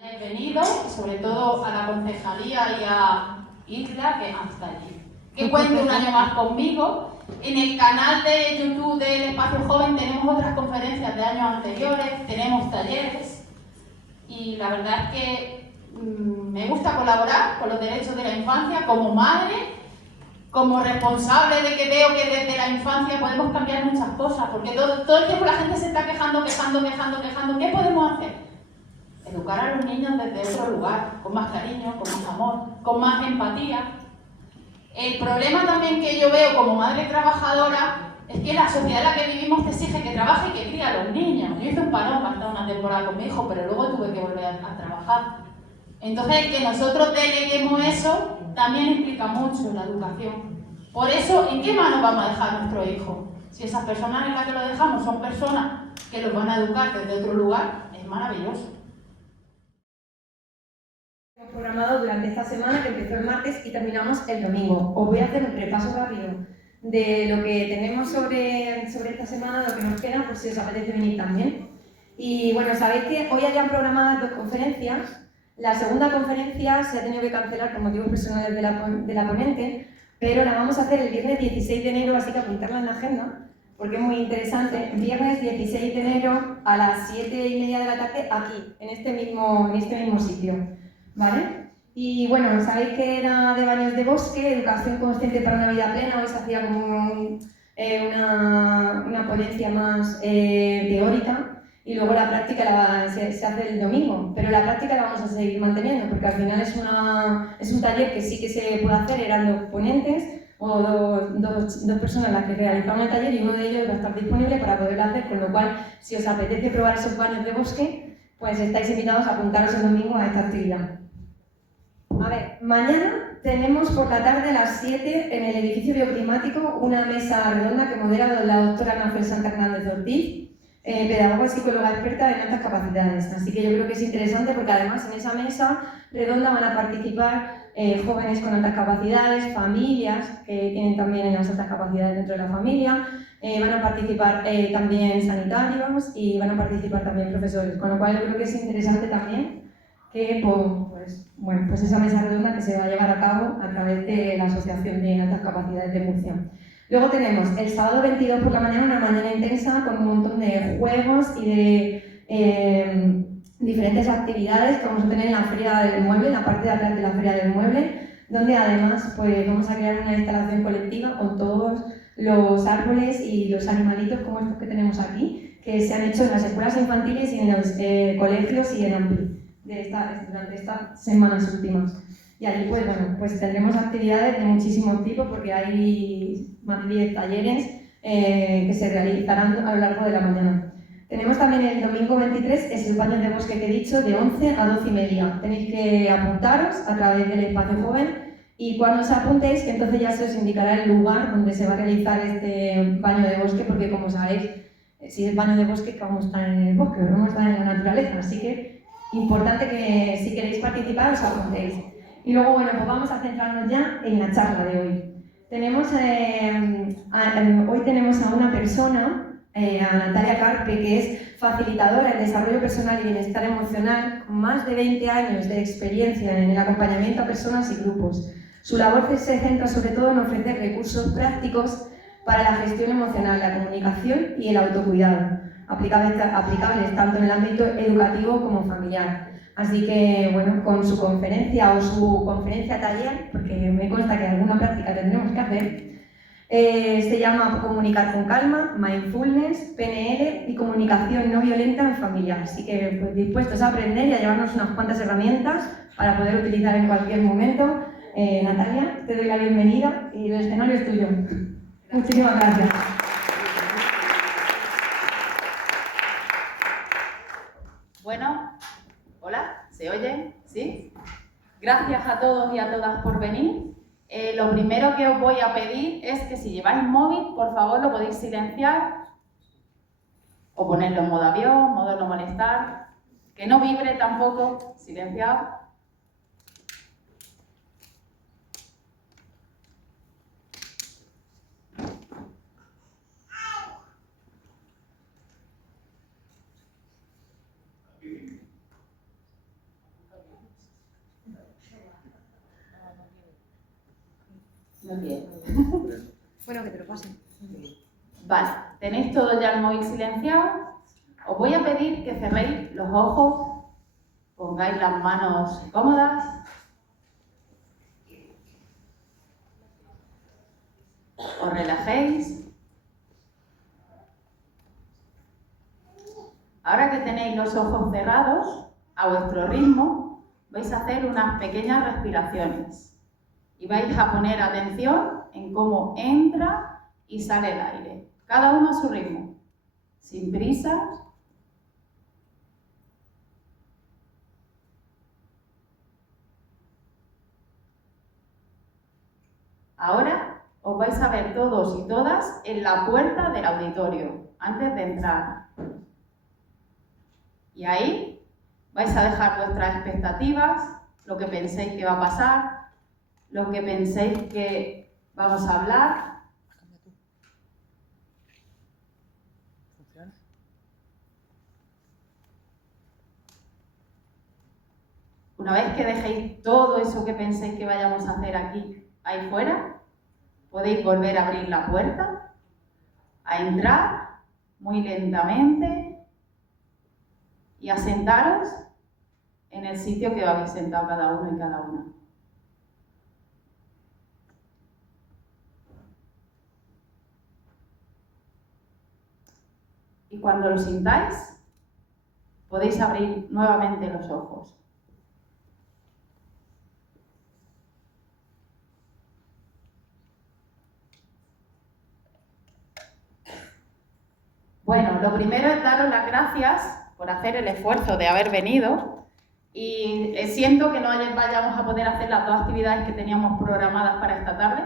Bienvenido, sobre todo a la concejalía y a Isla, que hasta allí, que cuente un año más conmigo. En el canal de YouTube del Espacio Joven tenemos otras conferencias de años anteriores, tenemos talleres y la verdad es que me gusta colaborar con los derechos de la infancia como madre, como responsable de que veo que desde la infancia podemos cambiar muchas cosas, porque todo el tiempo la gente se está quejando. ¿Qué podemos hacer? Educar a los niños desde otro lugar, con más cariño, con más amor, con más empatía. El problema también que yo veo como madre trabajadora es que la sociedad en la que vivimos te exige que trabaje y que críe a los niños. Yo hice un parón para estar una temporada con mi hijo, pero luego tuve que volver a trabajar. Entonces, que nosotros deleguemos eso también implica mucho en la educación. Por eso, ¿en qué manos vamos a dejar a nuestro hijo? Si esas personas en las que lo dejamos son personas que los van a educar desde otro lugar, es maravilloso. Hemos programado durante esta semana, que empezó el martes y terminamos el domingo. Os voy a hacer un repaso rápido de lo que tenemos sobre esta semana, lo que nos queda, por si os apetece venir también. Y bueno, sabéis que hoy habían programadas 2 conferencias. La segunda conferencia se ha tenido que cancelar por motivos personales de la ponente, pero la vamos a hacer el viernes 16 de enero, así que apuntarla en la agenda, porque es muy interesante. Viernes 16 de enero a las 7:30 de la tarde, aquí, en este mismo sitio. ¿Vale? Y bueno, sabéis que era de baños de bosque, educación consciente para una vida plena. Hoy se hacía como una ponencia más teórica y luego la práctica se hace el domingo, pero la práctica la vamos a seguir manteniendo porque al final es un taller que sí que se puede hacer. Eran 2 ponentes o dos personas las que realizaban el taller y uno de ellos va a estar disponible para poderlo hacer, con lo cual si os apetece probar esos baños de bosque, pues estáis invitados a apuntaros el domingo a esta actividad. A ver, mañana tenemos por la tarde a las 7 en el edificio bioclimático una mesa redonda que modera la doctora Ana Santa Hernández Ortiz, pedagoga y psicóloga experta en altas capacidades. Así que yo creo que es interesante porque además en esa mesa redonda van a participar jóvenes con altas capacidades, familias que tienen también las altas capacidades dentro de la familia, van a participar también sanitarios y van a participar también profesores, con lo cual yo creo que es interesante también que pues esa mesa redonda que se va a llevar a cabo a través de la Asociación de Altas Capacidades de Murcia. Luego tenemos el sábado 22 por la mañana, una mañana intensa con un montón de juegos y de diferentes actividades que vamos a tener en la Feria del Mueble, en la parte de atrás de la Feria del Mueble, donde además pues, vamos a crear una instalación colectiva con todos los árboles y los animalitos como estos que tenemos aquí, que se han hecho en las escuelas infantiles y en los colegios y en Ampli durante estas semanas últimas. Y allí pues tendremos actividades de muchísimos tipos porque hay más de 10 talleres que se realizarán a lo largo de la mañana. Tenemos también el domingo 23, es el baño de bosque que he dicho, de 11 a 12:30. Tenéis que apuntaros a través del Espacio Joven y cuando os apuntéis, que entonces ya se os indicará el lugar donde se va a realizar este baño de bosque, porque como sabéis, si es baño de bosque, que vamos a estar en el bosque, no vamos a estar en la naturaleza, así que importante que si queréis participar os apuntéis. Y luego, bueno, pues vamos a centrarnos ya en la charla de hoy. Hoy tenemos a una persona, a Natalia Carpe, que es facilitadora en desarrollo personal y bienestar emocional, con más de 20 años de experiencia en el acompañamiento a personas y grupos. Su labor se centra sobre todo en ofrecer recursos prácticos para la gestión emocional, la comunicación y el autocuidado, aplicables tanto en el ámbito educativo como familiar. Así que, bueno, con su conferencia o su conferencia taller, porque me consta que alguna práctica tendremos que hacer, se llama Comunicar con Calma, Mindfulness, PNL y Comunicación no violenta en familia. Así que, pues, dispuestos a aprender y a llevarnos unas cuantas herramientas para poder utilizar en cualquier momento. Natalia, te doy la bienvenida y el escenario es tuyo. Muchísimas gracias. Bueno, hola, ¿se oye? ¿Sí? Gracias a todos y a todas por venir. Lo primero que os voy a pedir es que si lleváis móvil, por favor lo podéis silenciar o ponerlo en modo avión, modo no molestar, que no vibre tampoco, silenciado. No quiero. Bueno, que te lo pasen. Vale, tenéis todo ya el móvil silenciado. Os voy a pedir que cerréis los ojos, pongáis las manos cómodas. Os relajéis. Ahora que tenéis los ojos cerrados, a vuestro ritmo, vais a hacer unas pequeñas respiraciones. Y vais a poner atención en cómo entra y sale el aire. Cada uno a su ritmo, sin prisa. Ahora os vais a ver todos y todas en la puerta del auditorio, antes de entrar. Y ahí vais a dejar vuestras expectativas, lo que penséis que va a pasar, lo que penséis que vamos a hablar. Una vez que dejéis todo eso que penséis que vayamos a hacer aquí, ahí fuera, podéis volver a abrir la puerta, a entrar muy lentamente y a sentaros en el sitio que os habéis sentado cada uno y cada una. Y cuando lo sintáis, podéis abrir nuevamente los ojos. Bueno, lo primero es daros las gracias por hacer el esfuerzo de haber venido y siento que no vayamos a poder hacer las dos actividades que teníamos programadas para esta tarde,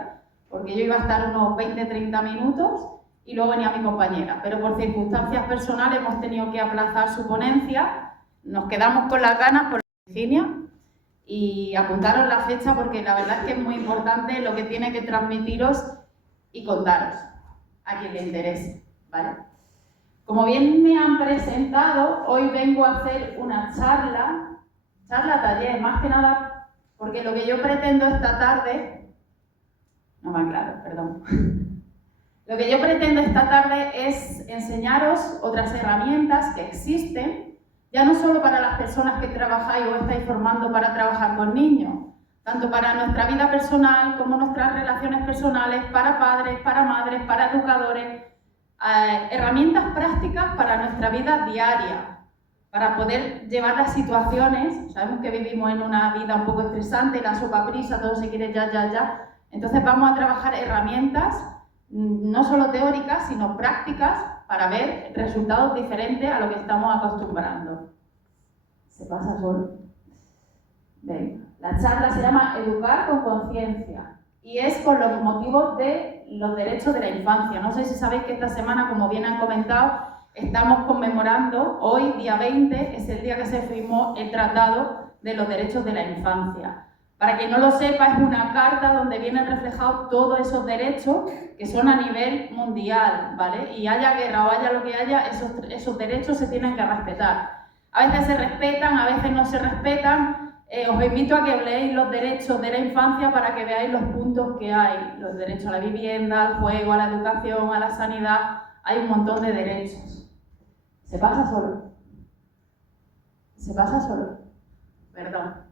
porque yo iba a estar unos 20-30 minutos y luego venía mi compañera, pero por circunstancias personales hemos tenido que aplazar su ponencia, nos quedamos con las ganas por Virginia y apuntaros la fecha porque la verdad es que es muy importante lo que tiene que transmitiros y contaros a quien le interese, ¿vale? Como bien me han presentado, hoy vengo a hacer una charla taller, más que nada porque lo que yo pretendo esta tarde, no me aclaro, perdón. Lo que yo pretendo esta tarde es enseñaros otras herramientas que existen, ya no solo para las personas que trabajáis o estáis formando para trabajar con niños, tanto para nuestra vida personal como nuestras relaciones personales, para padres, para madres, para educadores, herramientas prácticas para nuestra vida diaria, para poder llevar las situaciones. Sabemos que vivimos en una vida un poco estresante, la sopa prisa, todo se quiere ya. Entonces vamos a trabajar herramientas, no solo teóricas, sino prácticas, para ver resultados diferentes a lo que estamos acostumbrando. ¿Se pasa solo? Venga. La charla se llama Educar con conciencia y es con los motivos de los derechos de la infancia. No sé si sabéis que esta semana, como bien han comentado, estamos conmemorando, hoy, día 20, es el día que se firmó el Tratado de los Derechos de la Infancia. Para quien no lo sepa, es una carta donde vienen reflejados todos esos derechos que son a nivel mundial, ¿vale? Y haya guerra o haya lo que haya, esos derechos se tienen que respetar. A veces se respetan, a veces no se respetan. Os invito a que leáis los derechos de la infancia para que veáis los puntos que hay. Los derechos a la vivienda, al juego, a la educación, a la sanidad. Hay un montón de derechos. ¿Se pasa solo? ¿Se pasa solo? Perdón.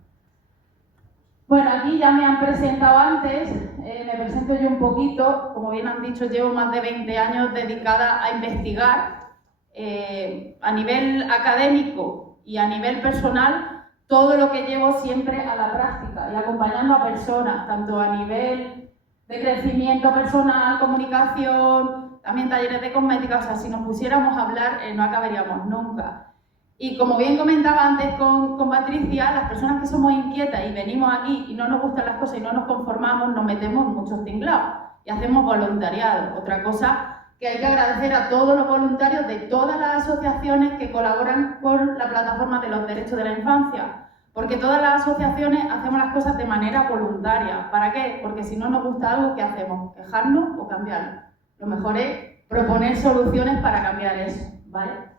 Bueno, aquí ya me han presentado antes, me presento yo un poquito. Como bien han dicho, llevo más de 20 años dedicada a investigar a nivel académico y a nivel personal, todo lo que llevo siempre a la práctica y acompañando a personas, tanto a nivel de crecimiento personal, comunicación, también talleres de cosmética. O sea, si nos pusiéramos a hablar no acabaríamos nunca. Y como bien comentaba antes con Patricia, las personas que somos inquietas y venimos aquí y no nos gustan las cosas y no nos conformamos, nos metemos en muchos tinglados y hacemos voluntariado. Otra cosa que hay que agradecer a todos los voluntarios de todas las asociaciones que colaboran con la plataforma de los derechos de la infancia, porque todas las asociaciones hacemos las cosas de manera voluntaria. ¿Para qué? Porque si no nos gusta algo, ¿qué hacemos? ¿Quejarnos o cambiarlo? Lo mejor es proponer soluciones para cambiar eso, ¿vale?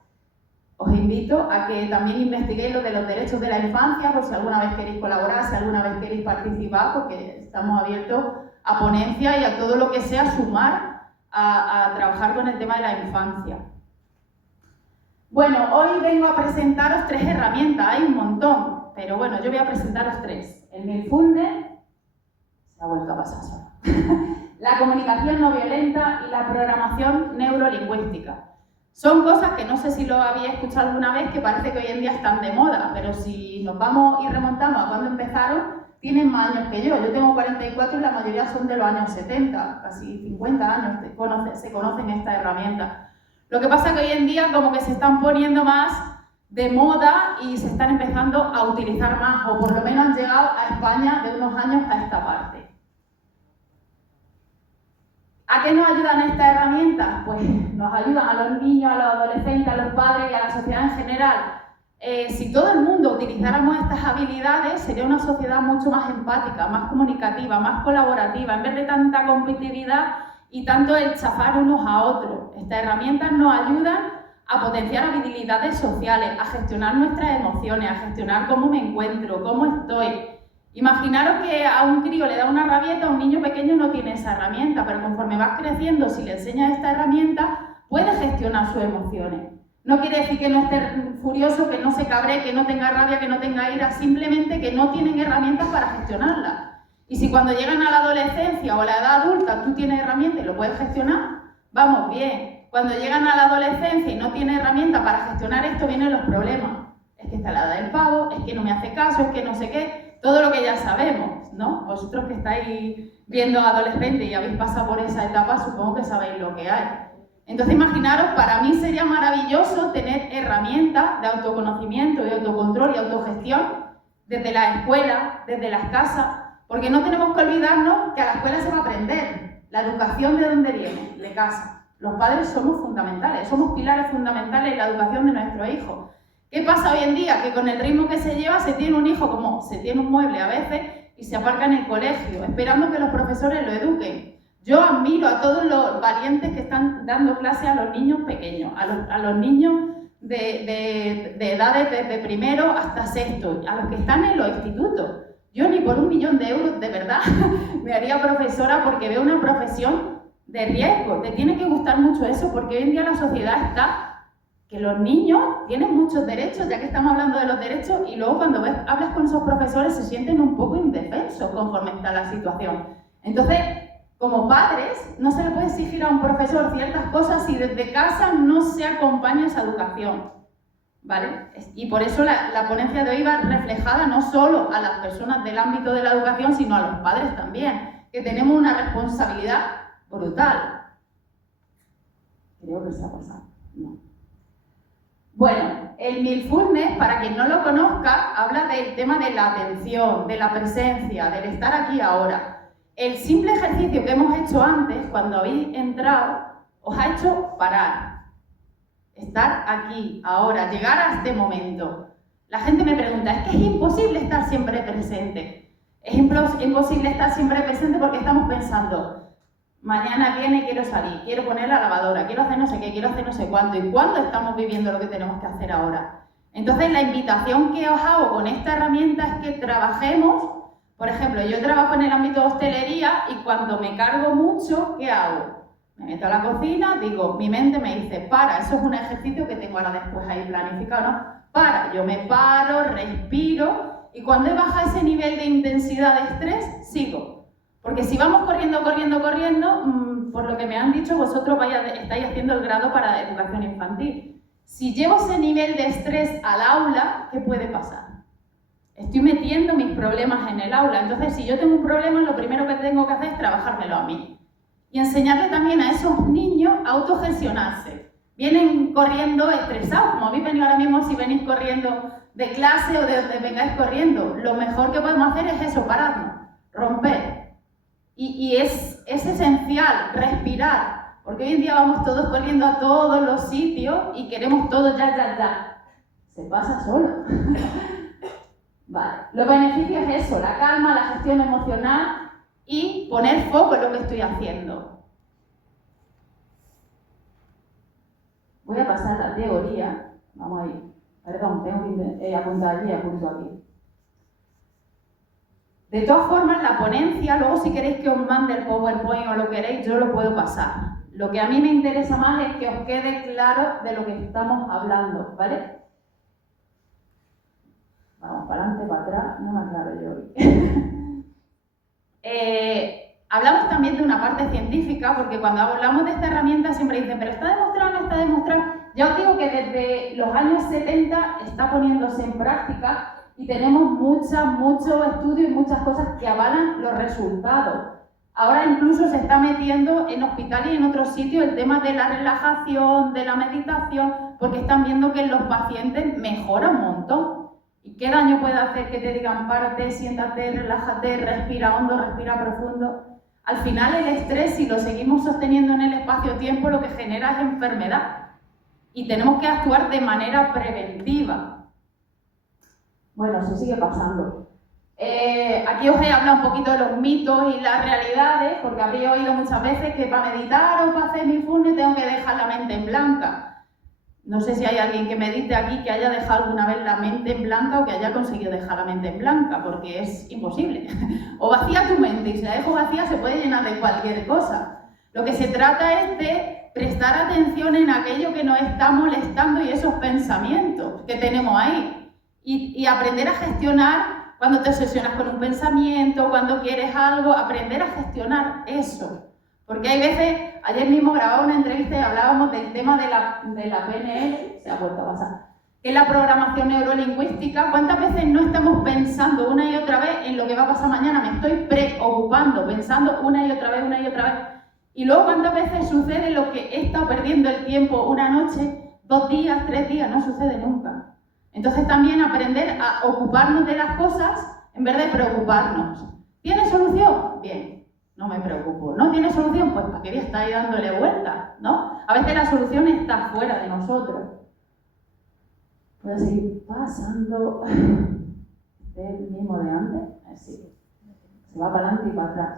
Os invito a que también investiguéis lo de los derechos de la infancia, por si alguna vez queréis colaborar, si alguna vez queréis participar, porque estamos abiertos a ponencia y a todo lo que sea sumar a trabajar con el tema de la infancia. Bueno, hoy vengo a presentaros 3 herramientas, hay un montón, pero bueno, yo voy a presentaros 3. El Mindfulness, se ha vuelto a pasar sola. La comunicación no violenta y la programación neurolingüística. Son cosas que no sé si lo había escuchado alguna vez, que parece que hoy en día están de moda, pero si nos vamos y remontamos a cuando empezaron, tienen más años que yo. Yo tengo 44 y la mayoría son de los años 70, casi 50 años se conocen estas herramientas. Lo que pasa es que hoy en día como que se están poniendo más de moda y se están empezando a utilizar más, o por lo menos han llegado a España de unos años a esta parte. ¿A qué nos ayudan estas herramientas? Pues nos ayudan a los niños, a los adolescentes, a los padres y a la sociedad en general. Si todo el mundo utilizáramos estas habilidades, sería una sociedad mucho más empática, más comunicativa, más colaborativa, en vez de tanta competitividad y tanto el chafar unos a otros. Estas herramientas nos ayudan a potenciar habilidades sociales, a gestionar nuestras emociones, a gestionar cómo me encuentro, cómo estoy. Imaginaros que a un crío le da una rabieta, a un niño pequeño no tiene esa herramienta, pero conforme vas creciendo, si le enseñas esta herramienta, puede gestionar sus emociones. No quiere decir que no esté furioso, que no se cabree, que no tenga rabia, que no tenga ira, simplemente que no tienen herramientas para gestionarla. Y si cuando llegan a la adolescencia o a la edad adulta tú tienes herramientas y lo puedes gestionar, vamos bien. Cuando llegan a la adolescencia y no tienen herramientas para gestionar esto, vienen los problemas. Es que está la edad del pavo, es que no me hace caso, es que no sé qué, todo lo que ya sabemos, ¿no? Vosotros que estáis viendo adolescentes y habéis pasado por esa etapa, supongo que sabéis lo que hay. Entonces imaginaros, para mí sería maravilloso tener herramientas de autoconocimiento, de autocontrol y autogestión desde la escuela, desde las casas, porque no tenemos que olvidarnos que a la escuela se va a aprender. La educación, ¿de dónde viene? De casa. Los padres somos fundamentales, somos pilares fundamentales en la educación de nuestros hijos. ¿Qué pasa hoy en día? Que con el ritmo que se lleva se tiene un hijo como se tiene un mueble a veces y se aparca en el colegio, esperando que los profesores lo eduquen. Yo admiro a todos los valientes que están dando clase a los niños pequeños, a los niños de edades desde primero hasta sexto, a los que están en los institutos. Yo ni por 1.000.000 de euros, de verdad, me haría profesora porque veo una profesión de riesgo. Te tiene que gustar mucho eso porque hoy en día la sociedad está que los niños tienen muchos derechos, ya que estamos hablando de los derechos, y luego cuando hablas con esos profesores se sienten un poco indefensos conforme está la situación. Entonces, como padres, no se le puede exigir a un profesor ciertas cosas si desde casa no se acompaña esa educación, ¿vale? Y por eso la ponencia de hoy va reflejada no solo a las personas del ámbito de la educación, sino a los padres también, que tenemos una responsabilidad brutal. Creo que se ha pasado. No. Bueno, el Mindfulness, para quien no lo conozca, habla del tema de la atención, de la presencia, del estar aquí ahora. El simple ejercicio que hemos hecho antes, cuando habéis entrado, os ha hecho parar. Estar aquí, ahora, llegar a este momento. La gente me pregunta, ¿es que es imposible estar siempre presente? Es imposible estar siempre presente porque estamos pensando, mañana viene, quiero salir, quiero poner la lavadora, quiero hacer no sé qué, quiero hacer no sé cuánto. ¿Y cuándo estamos viviendo lo que tenemos que hacer ahora? Entonces, la invitación que os hago con esta herramienta es que trabajemos. Por ejemplo, yo trabajo en el ámbito de hostelería y cuando me cargo mucho, ¿qué hago? Me meto a la cocina, digo, mi mente me dice, para, eso es un ejercicio que tengo ahora después ahí planificado, ¿no? Para, yo me paro, respiro y cuando he bajado ese nivel de intensidad de estrés, sigo. Porque si vamos corriendo, por lo que me han dicho, vosotros estáis haciendo el grado para educación infantil. Si llevo ese nivel de estrés al aula, ¿qué puede pasar? Estoy metiendo mis problemas en el aula. Entonces, si yo tengo un problema, lo primero que tengo que hacer es trabajármelo a mí. Y enseñarle también a esos niños a autogestionarse. Vienen corriendo estresados, como habéis venido ahora mismo, si venís corriendo de clase o de donde vengáis corriendo. Lo mejor que podemos hacer es eso, pararnos, romper. Y es esencial respirar, porque hoy en día vamos todos corriendo a todos los sitios y queremos todo ya. Se pasa solo. Vale. Los beneficios es eso, la calma, la gestión emocional y poner foco en lo que estoy haciendo. Voy a pasar la teoría. Vamos ahí. Perdón, tengo que apuntar allí, apunto aquí. De todas formas, la ponencia, luego si queréis que os mande el PowerPoint o lo queréis, yo lo puedo pasar. Lo que a mí me interesa más es que os quede claro de lo que estamos hablando, ¿vale? Vamos para adelante, para atrás, no me aclaro yo hoy. Hablamos también de una parte científica, porque cuando hablamos de esta herramienta siempre dicen, pero ¿está demostrado o no está demostrado? Ya os digo que desde los años 70 está poniéndose en práctica y tenemos muchos estudios y muchas cosas que avalan los resultados. Ahora incluso se está metiendo en hospitales y en otros sitios el tema de la relajación, de la meditación, porque están viendo que los pacientes mejoran un montón. ¿Y qué daño puede hacer que te digan párate, siéntate, relájate, respira hondo, respira profundo? Al final el estrés, si lo seguimos sosteniendo en el espacio-tiempo, lo que genera es enfermedad. Y tenemos que actuar de manera preventiva. Bueno, eso sigue pasando. Aquí os he hablado un poquito de los mitos y las realidades, porque habréis oído muchas veces que para meditar o para hacer mindfulness tengo que dejar la mente en blanca. No sé si hay alguien que medite aquí que haya dejado alguna vez la mente en blanca o que haya conseguido dejar la mente en blanca, porque es imposible. O vacía tu mente, y si la dejo vacía se puede llenar de cualquier cosa. Lo que se trata es de prestar atención en aquello que nos está molestando y esos pensamientos que tenemos ahí. Y aprender a gestionar cuando te obsesionas con un pensamiento, cuando quieres algo, aprender a gestionar eso. Porque hay veces, ayer mismo grababa una entrevista y hablábamos del tema de la PNL, se ha vuelto a pasar, que es la programación neurolingüística. ¿Cuántas veces no estamos pensando una y otra vez en lo que va a pasar mañana? Me estoy preocupando, pensando una y otra vez, Y luego, ¿cuántas veces sucede lo que he estado perdiendo el tiempo una noche, 2 días, 3 días? No sucede nunca. Entonces también aprender a ocuparnos de las cosas en vez de preocuparnos. ¿Tiene solución? Bien, no me preocupo. ¿No tiene solución? Pues ¿para qué voy a estar ahí dándole vueltas? ¿No? A veces la solución está fuera de nosotros. Voy a seguir pasando. ¿Es el mismo de antes? Sí. Se va para adelante y para atrás.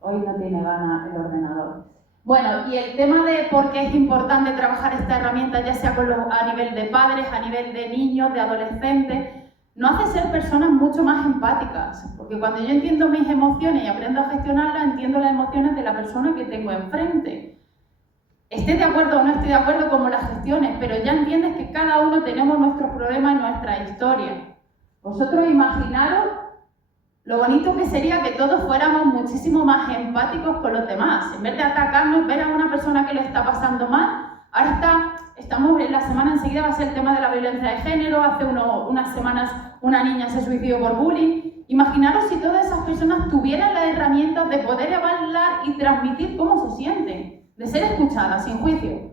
Hoy no tiene ganas el ordenador. Bueno, y el tema de por qué es importante trabajar esta herramienta, ya sea a nivel de padres, a nivel de niños, de adolescentes, nos hace ser personas mucho más empáticas. Porque cuando yo entiendo mis emociones y aprendo a gestionarlas, entiendo las emociones de la persona que tengo enfrente. Esté de acuerdo o no esté de acuerdo como las gestiones, pero ya entiendes que cada uno tenemos nuestros problemas y nuestra historia. Vosotros imaginaros lo bonito que sería que todos fuéramos muchísimo más empáticos con los demás. En vez de atacarnos, ver a una persona que le está pasando mal. Ahora estamos en la semana enseguida, va a ser el tema de la violencia de género. Hace unas semanas una niña se suicidó por bullying. Imaginaros si todas esas personas tuvieran las herramientas de poder hablar y transmitir cómo se sienten, de ser escuchadas sin juicio.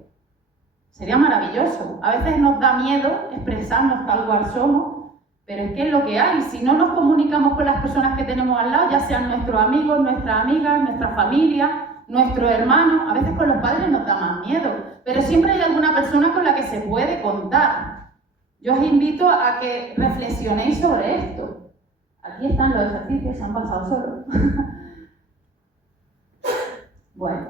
Sería maravilloso. A veces nos da miedo expresarnos tal cual somos, pero es que es lo que hay. Si no nos comunicamos con las personas que tenemos al lado, ya sean nuestros amigos, nuestras amigas, nuestra familia, nuestros hermanos, a veces con los padres nos da más miedo, pero siempre hay alguna persona con la que se puede contar. Yo os invito a que reflexionéis sobre esto. Aquí están los ejercicios, se han pasado solos. Bueno,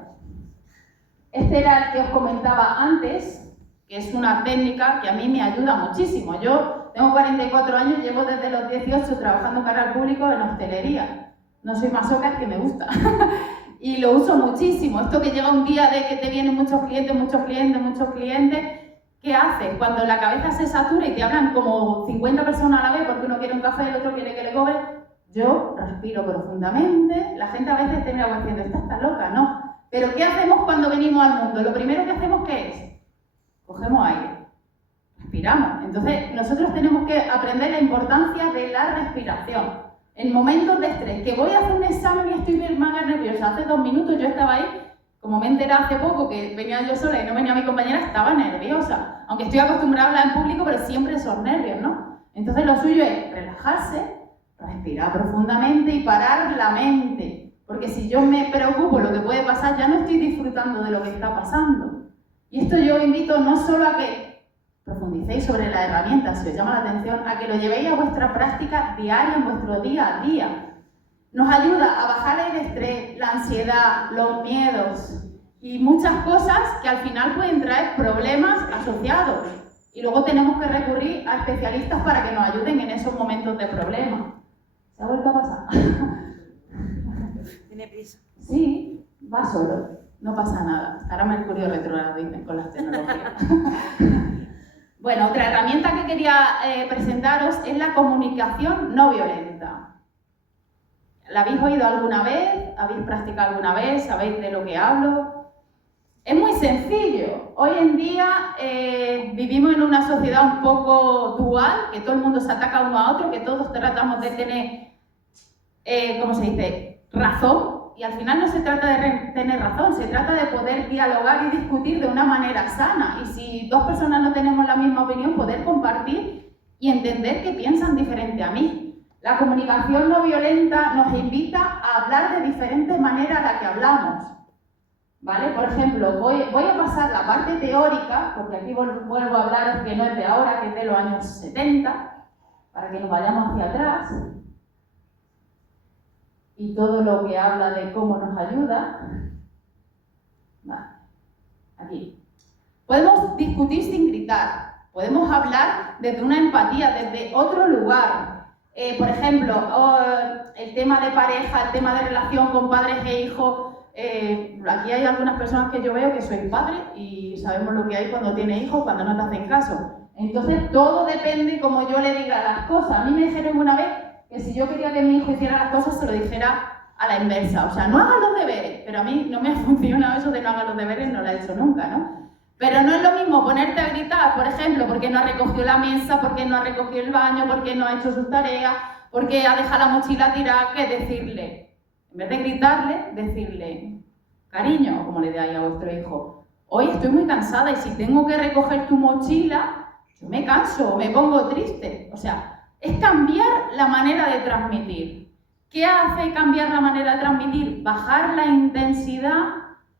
este era el que os comentaba antes, que es una técnica que a mí me ayuda muchísimo. Yo tengo 44 años, llevo desde los 18 trabajando cara al público en hostelería. No soy masoca, es que me gusta. Y lo uso muchísimo. Esto que llega un día de que te vienen muchos clientes, ¿qué haces? Cuando la cabeza se satura y te hablan como 50 personas a la vez porque uno quiere un café, el otro quiere que le cobre, yo respiro profundamente. La gente a veces te mira como diciendo, esta está loca, ¿no? Pero ¿qué hacemos cuando venimos al mundo? Lo primero que hacemos, ¿qué es? Cogemos aire. Respiramos. Entonces, nosotros tenemos que aprender la importancia de la respiración. En momentos de estrés, que voy a hacer un examen y estoy más nerviosa. Hace 2 minutos yo estaba ahí, como me enteré hace poco que venía yo sola y no venía mi compañera, estaba nerviosa. Aunque estoy acostumbrada a hablar en público, pero siempre son nervios, ¿no? Entonces lo suyo es relajarse, respirar profundamente y parar la mente. Porque si yo me preocupo de lo que puede pasar, ya no estoy disfrutando de lo que está pasando. Y esto yo invito no solo a que profundicéis sobre la herramienta, si os llama la atención, a que lo llevéis a vuestra práctica diaria, en vuestro día a día. Nos ayuda a bajar el estrés, la ansiedad, los miedos y muchas cosas que al final pueden traer problemas asociados. Y luego tenemos que recurrir a especialistas para que nos ayuden en esos momentos de problemas. ¿Se ha vuelto a pasar? Tiene prisa. Sí, va solo, no pasa nada. Estará Mercurio retrógrado, dicen, con las tecnologías. Bueno, otra herramienta que quería presentaros es la comunicación no violenta. ¿La habéis oído alguna vez? ¿Habéis practicado alguna vez? ¿Sabéis de lo que hablo? Es muy sencillo. Hoy en día vivimos en una sociedad un poco dual, que todo el mundo se ataca uno a otro, que todos tratamos de tener, ¿cómo se dice?, razón. Y al final no se trata de tener razón, se trata de poder dialogar y discutir de una manera sana. Y si dos personas no tenemos la misma opinión, poder compartir y entender que piensan diferente a mí. La comunicación no violenta nos invita a hablar de diferentes maneras a la que hablamos. ¿Vale? Por ejemplo, voy a pasar la parte teórica, porque aquí vuelvo a hablaros que no es de ahora, que es de los años 70, para que nos vayamos hacia atrás. Y todo lo que habla de cómo nos ayuda. Vale. Aquí. Podemos discutir sin gritar. Podemos hablar desde una empatía, desde otro lugar. Por ejemplo, el tema de pareja, el tema de relación con padres e hijos. Aquí hay algunas personas que yo veo que sois padres y sabemos lo que hay cuando tienes hijos, cuando no te hacen caso. Entonces, todo depende como yo le diga las cosas. A mí me dijeron una vez que si yo quería que mi hijo hiciera las cosas, se lo dijera a la inversa. O sea, no haga los deberes, pero a mí no me ha funcionado eso de no haga los deberes, no lo he hecho nunca, ¿no? Pero no es lo mismo ponerte a gritar, por ejemplo, porque no ha recogido la mesa, porque no ha recogido el baño, porque no ha hecho sus tareas, porque ha dejado la mochila tirada, que decirle, en vez de gritarle, decirle, cariño, o como le digáis a vuestro hijo, hoy estoy muy cansada y si tengo que recoger tu mochila, yo me canso, me pongo triste. O sea, es cambiar la manera de transmitir. ¿Qué hace cambiar la manera de transmitir? Bajar la intensidad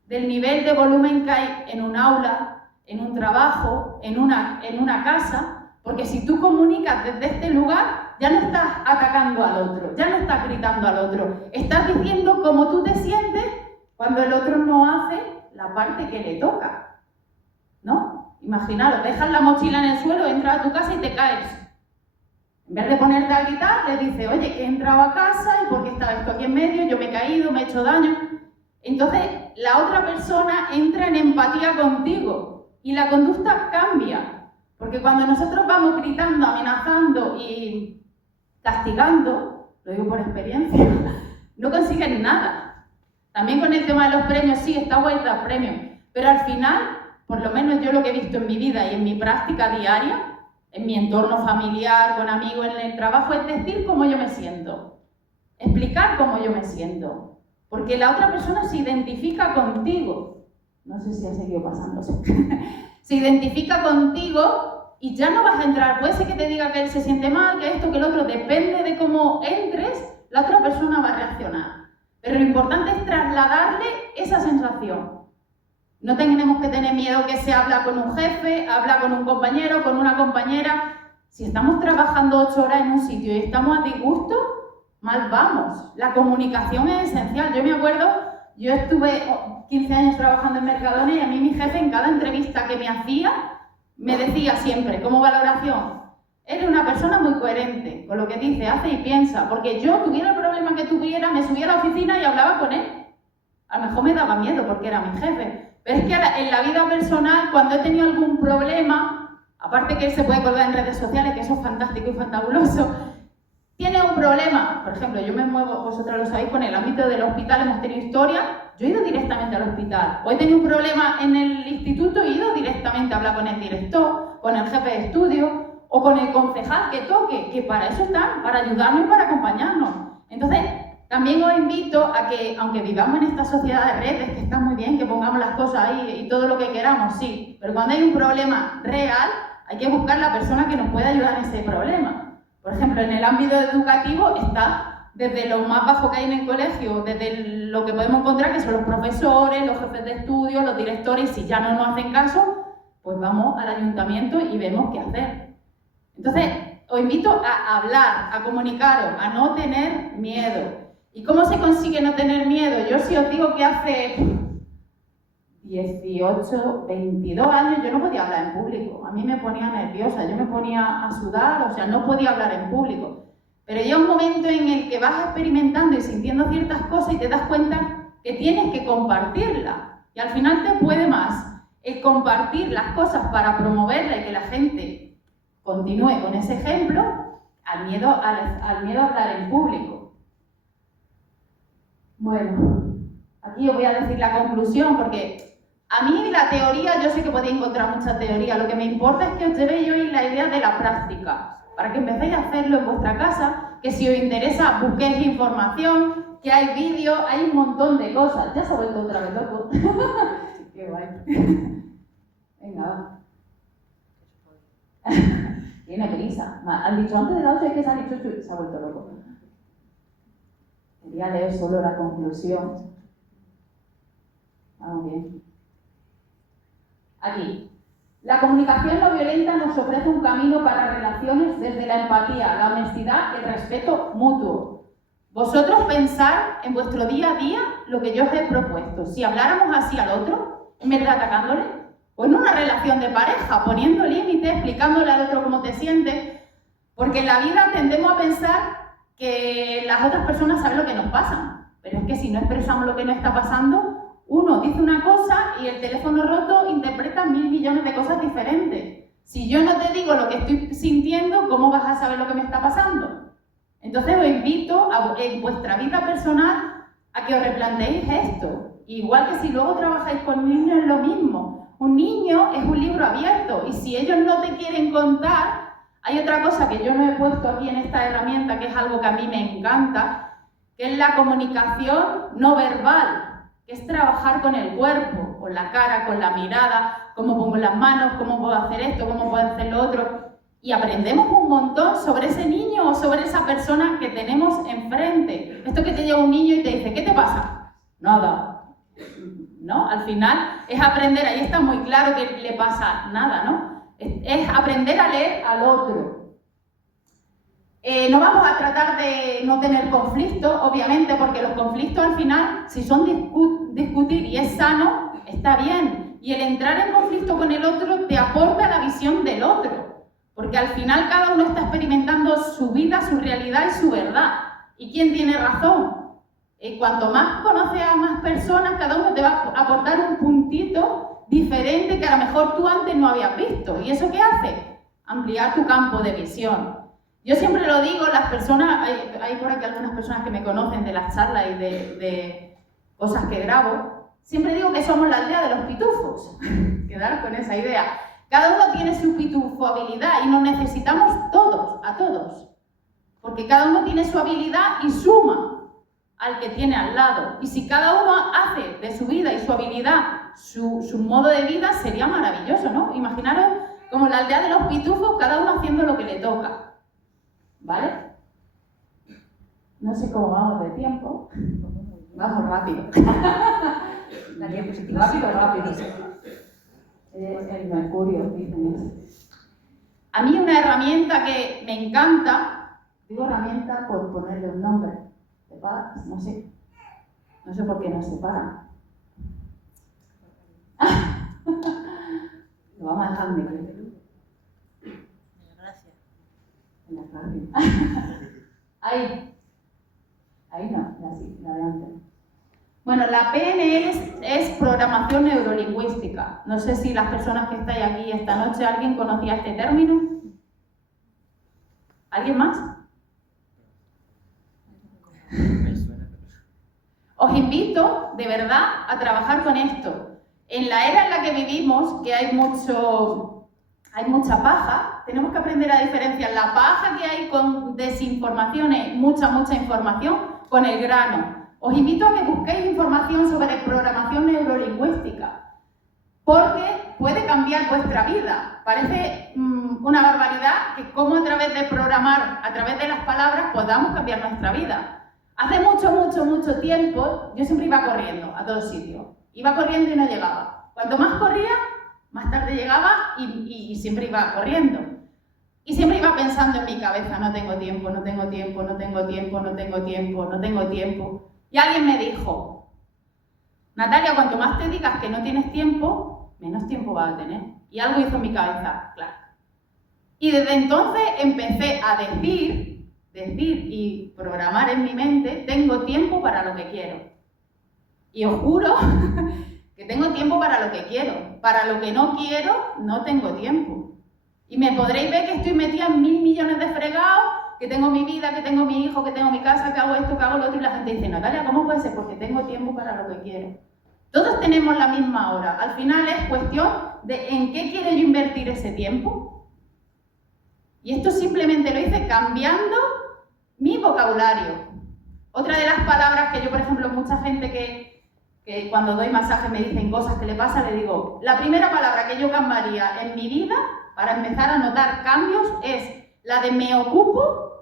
del nivel de volumen que hay en un aula, en un trabajo, en una casa, porque si tú comunicas desde este lugar, ya no estás atacando al otro, ya no estás gritando al otro, estás diciendo cómo tú te sientes cuando el otro no hace la parte que le toca, ¿no? Imaginaros, dejas la mochila en el suelo, entras a tu casa y te caes. En vez de ponerte a gritar, le dices, oye, que he entrado a casa y por qué está esto aquí en medio, yo me he caído, me he hecho daño. Entonces, la otra persona entra en empatía contigo y la conducta cambia. Porque cuando nosotros vamos gritando, amenazando y castigando, lo digo por experiencia, no consiguen nada. También con el tema de los premios, sí, está guay dar premios, pero al final, por lo menos yo lo que he visto en mi vida y en mi práctica diaria, en mi entorno familiar, con amigos, en el trabajo, es decir cómo yo me siento, explicar cómo yo me siento, porque la otra persona se identifica contigo. No sé si ha seguido pasándose. Se identifica contigo y ya no vas a entrar. Puede ser que te diga que él se siente mal, que esto, que el otro, depende de cómo entres, la otra persona va a reaccionar. Pero lo importante es trasladarle esa sensación. No tenemos que tener miedo que se habla con un jefe, habla con un compañero, con una compañera. Si estamos trabajando 8 horas en un sitio y estamos a disgusto, mal vamos. La comunicación es esencial. Yo me acuerdo, yo estuve 15 años trabajando en Mercadona y a mí mi jefe en cada entrevista que me hacía me decía siempre, como valoración, eres una persona muy coherente con lo que dice, hace y piensa, porque yo tuviera el problema que tuviera, me subía a la oficina y hablaba con él. A lo mejor me daba miedo porque era mi jefe. Pero es que en la vida personal, cuando he tenido algún problema, aparte que él se puede colgar en redes sociales, que eso es fantástico y fantabuloso, tiene un problema. Por ejemplo, yo me muevo, vosotros lo sabéis, con el ámbito del hospital, hemos tenido historia, yo he ido directamente al hospital. O he tenido un problema en el instituto, he ido directamente a hablar con el director, con el jefe de estudio, o con el concejal que toque, que para eso están, para ayudarnos y para acompañarnos. Entonces, también os invito a que, aunque vivamos en esta sociedad de redes, que está muy bien, que pongamos las cosas ahí y todo lo que queramos, sí, pero cuando hay un problema real, hay que buscar la persona que nos pueda ayudar en ese problema. Por ejemplo, en el ámbito educativo está desde lo más bajo que hay en el colegio, desde lo que podemos encontrar, que son los profesores, los jefes de estudio, los directores, y si ya no nos hacen caso, pues vamos al ayuntamiento y vemos qué hacer. Entonces, os invito a hablar, a comunicaros, a no tener miedo. ¿Y cómo se consigue no tener miedo? Yo si os digo que hace 18, 22 años yo no podía hablar en público. A mí me ponía nerviosa, yo me ponía a sudar, o sea, no podía hablar en público. Pero llega un momento en el que vas experimentando y sintiendo ciertas cosas y te das cuenta que tienes que compartirla. Y al final te puede más el compartir las cosas para promoverla y que la gente continúe con ese ejemplo, al miedo a hablar en público. Bueno, aquí os voy a decir la conclusión, porque a mí la teoría, yo sé que podéis encontrar mucha teoría, lo que me importa es que os llevéis hoy la idea de la práctica, para que empecéis a hacerlo en vuestra casa, que si os interesa busquéis información, que hay vídeos, hay un montón de cosas. Ya se ha vuelto otra vez loco. Qué guay. Venga, va. Tiene prisa. Han dicho antes de las 8 hay que salir, se ha vuelto loco. Quería leer solo la conclusión. Vamos bien. Aquí. La comunicación no violenta nos ofrece un camino para relaciones desde la empatía, la honestidad y el respeto mutuo. Vosotros pensar en vuestro día a día lo que yo os he propuesto. Si habláramos así al otro, en vez de atacándole, o en una relación de pareja, poniendo límites, explicándole al otro cómo te sientes, porque en la vida tendemos a pensar que las otras personas saben lo que nos pasa, pero es que si no expresamos lo que nos está pasando, uno dice una cosa y el teléfono roto interpreta 1000 millones de cosas diferentes. Si yo no te digo lo que estoy sintiendo, ¿cómo vas a saber lo que me está pasando? Entonces os invito en vuestra vida personal a que os replanteéis esto. Igual que si luego trabajáis con niños es lo mismo. Un niño es un libro abierto y si ellos no te quieren contar, hay otra cosa que yo no he puesto aquí en esta herramienta, que es algo que a mí me encanta, que es la comunicación no verbal. Es trabajar con el cuerpo, con la cara, con la mirada, cómo pongo las manos, cómo puedo hacer esto, cómo puedo hacer lo otro. Y aprendemos un montón sobre ese niño o sobre esa persona que tenemos enfrente. Esto que te llega un niño y te dice, ¿qué te pasa? Nada. ¿No? Al final es aprender, ahí está muy claro que le pasa nada, ¿no? Es aprender a leer al otro. No vamos a tratar de no tener conflictos, obviamente, porque los conflictos al final, si son discutir y es sano, está bien. Y el entrar en conflicto con el otro te aporta la visión del otro, porque al final cada uno está experimentando su vida, su realidad y su verdad. ¿Y quién tiene razón? Cuanto más conoces a más personas, cada uno te va a aportar un puntito diferente que a lo mejor tú antes no habías visto. ¿Y eso qué hace? Ampliar tu campo de visión. Yo siempre lo digo, las personas, hay por aquí algunas personas que me conocen de las charlas y de cosas que grabo, siempre digo que somos la aldea de los pitufos. Quedaros con esa idea. Cada uno tiene su pitufo habilidad y nos necesitamos todos, a todos. Porque cada uno tiene su habilidad y suma al que tiene al lado. Y si cada uno hace de su vida y su habilidad su modo de vida, sería maravilloso, ¿no? Imaginaros como la aldea de los pitufos, cada uno haciendo lo que le toca. ¿Vale? No sé cómo vamos de tiempo. Vamos rápido. Rápido. El mercurio, dicen. A mí una herramienta que me encanta, digo herramienta por ponerle un nombre, no sé por qué no se para. Lo vamos a dejar en micro. Ahí no, la de antes. Bueno, la PNL es programación neurolingüística. No sé si las personas que estáis aquí esta noche, ¿alguien conocía este término? ¿Alguien más? Os invito, de verdad, a trabajar con esto. En la era en la que vivimos, que hay mucha paja, tenemos que aprender a diferenciar la paja que hay con desinformaciones, mucha información, con el grano. Os invito a que busquéis información sobre programación neurolingüística, porque puede cambiar vuestra vida. Parece una barbaridad que cómo a través de programar, a través de las palabras, podamos cambiar nuestra vida. Hace mucho tiempo, yo siempre iba corriendo a todos sitios. Iba corriendo y no llegaba. Cuanto más corría, más tarde llegaba y siempre iba corriendo. Y siempre iba pensando en mi cabeza, no tengo tiempo. Y alguien me dijo, Natalia, cuanto más te digas que no tienes tiempo, menos tiempo vas a tener. Y algo hizo en mi cabeza, claro. Y desde entonces empecé a decir decir y programar en mi mente, tengo tiempo para lo que quiero. Y os juro que tengo tiempo para lo que quiero. Para lo que no quiero, no tengo tiempo. Y me podréis ver que estoy metida en 1000 millones de fregados, que tengo mi vida, que tengo mi hijo, que tengo mi casa, que hago esto, que hago lo otro, y la gente dice, Natalia, ¿cómo puede ser? Porque tengo tiempo para lo que quiero. Todos tenemos la misma hora. Al final es cuestión de en qué quiero yo invertir ese tiempo. Y esto simplemente lo hice cambiando mi vocabulario. Otra de las palabras que yo, por ejemplo, mucha gente que cuando doy masaje me dicen cosas que le pasa, le digo, la primera palabra que yo cambiaría en mi vida para empezar a notar cambios es la de me ocupo,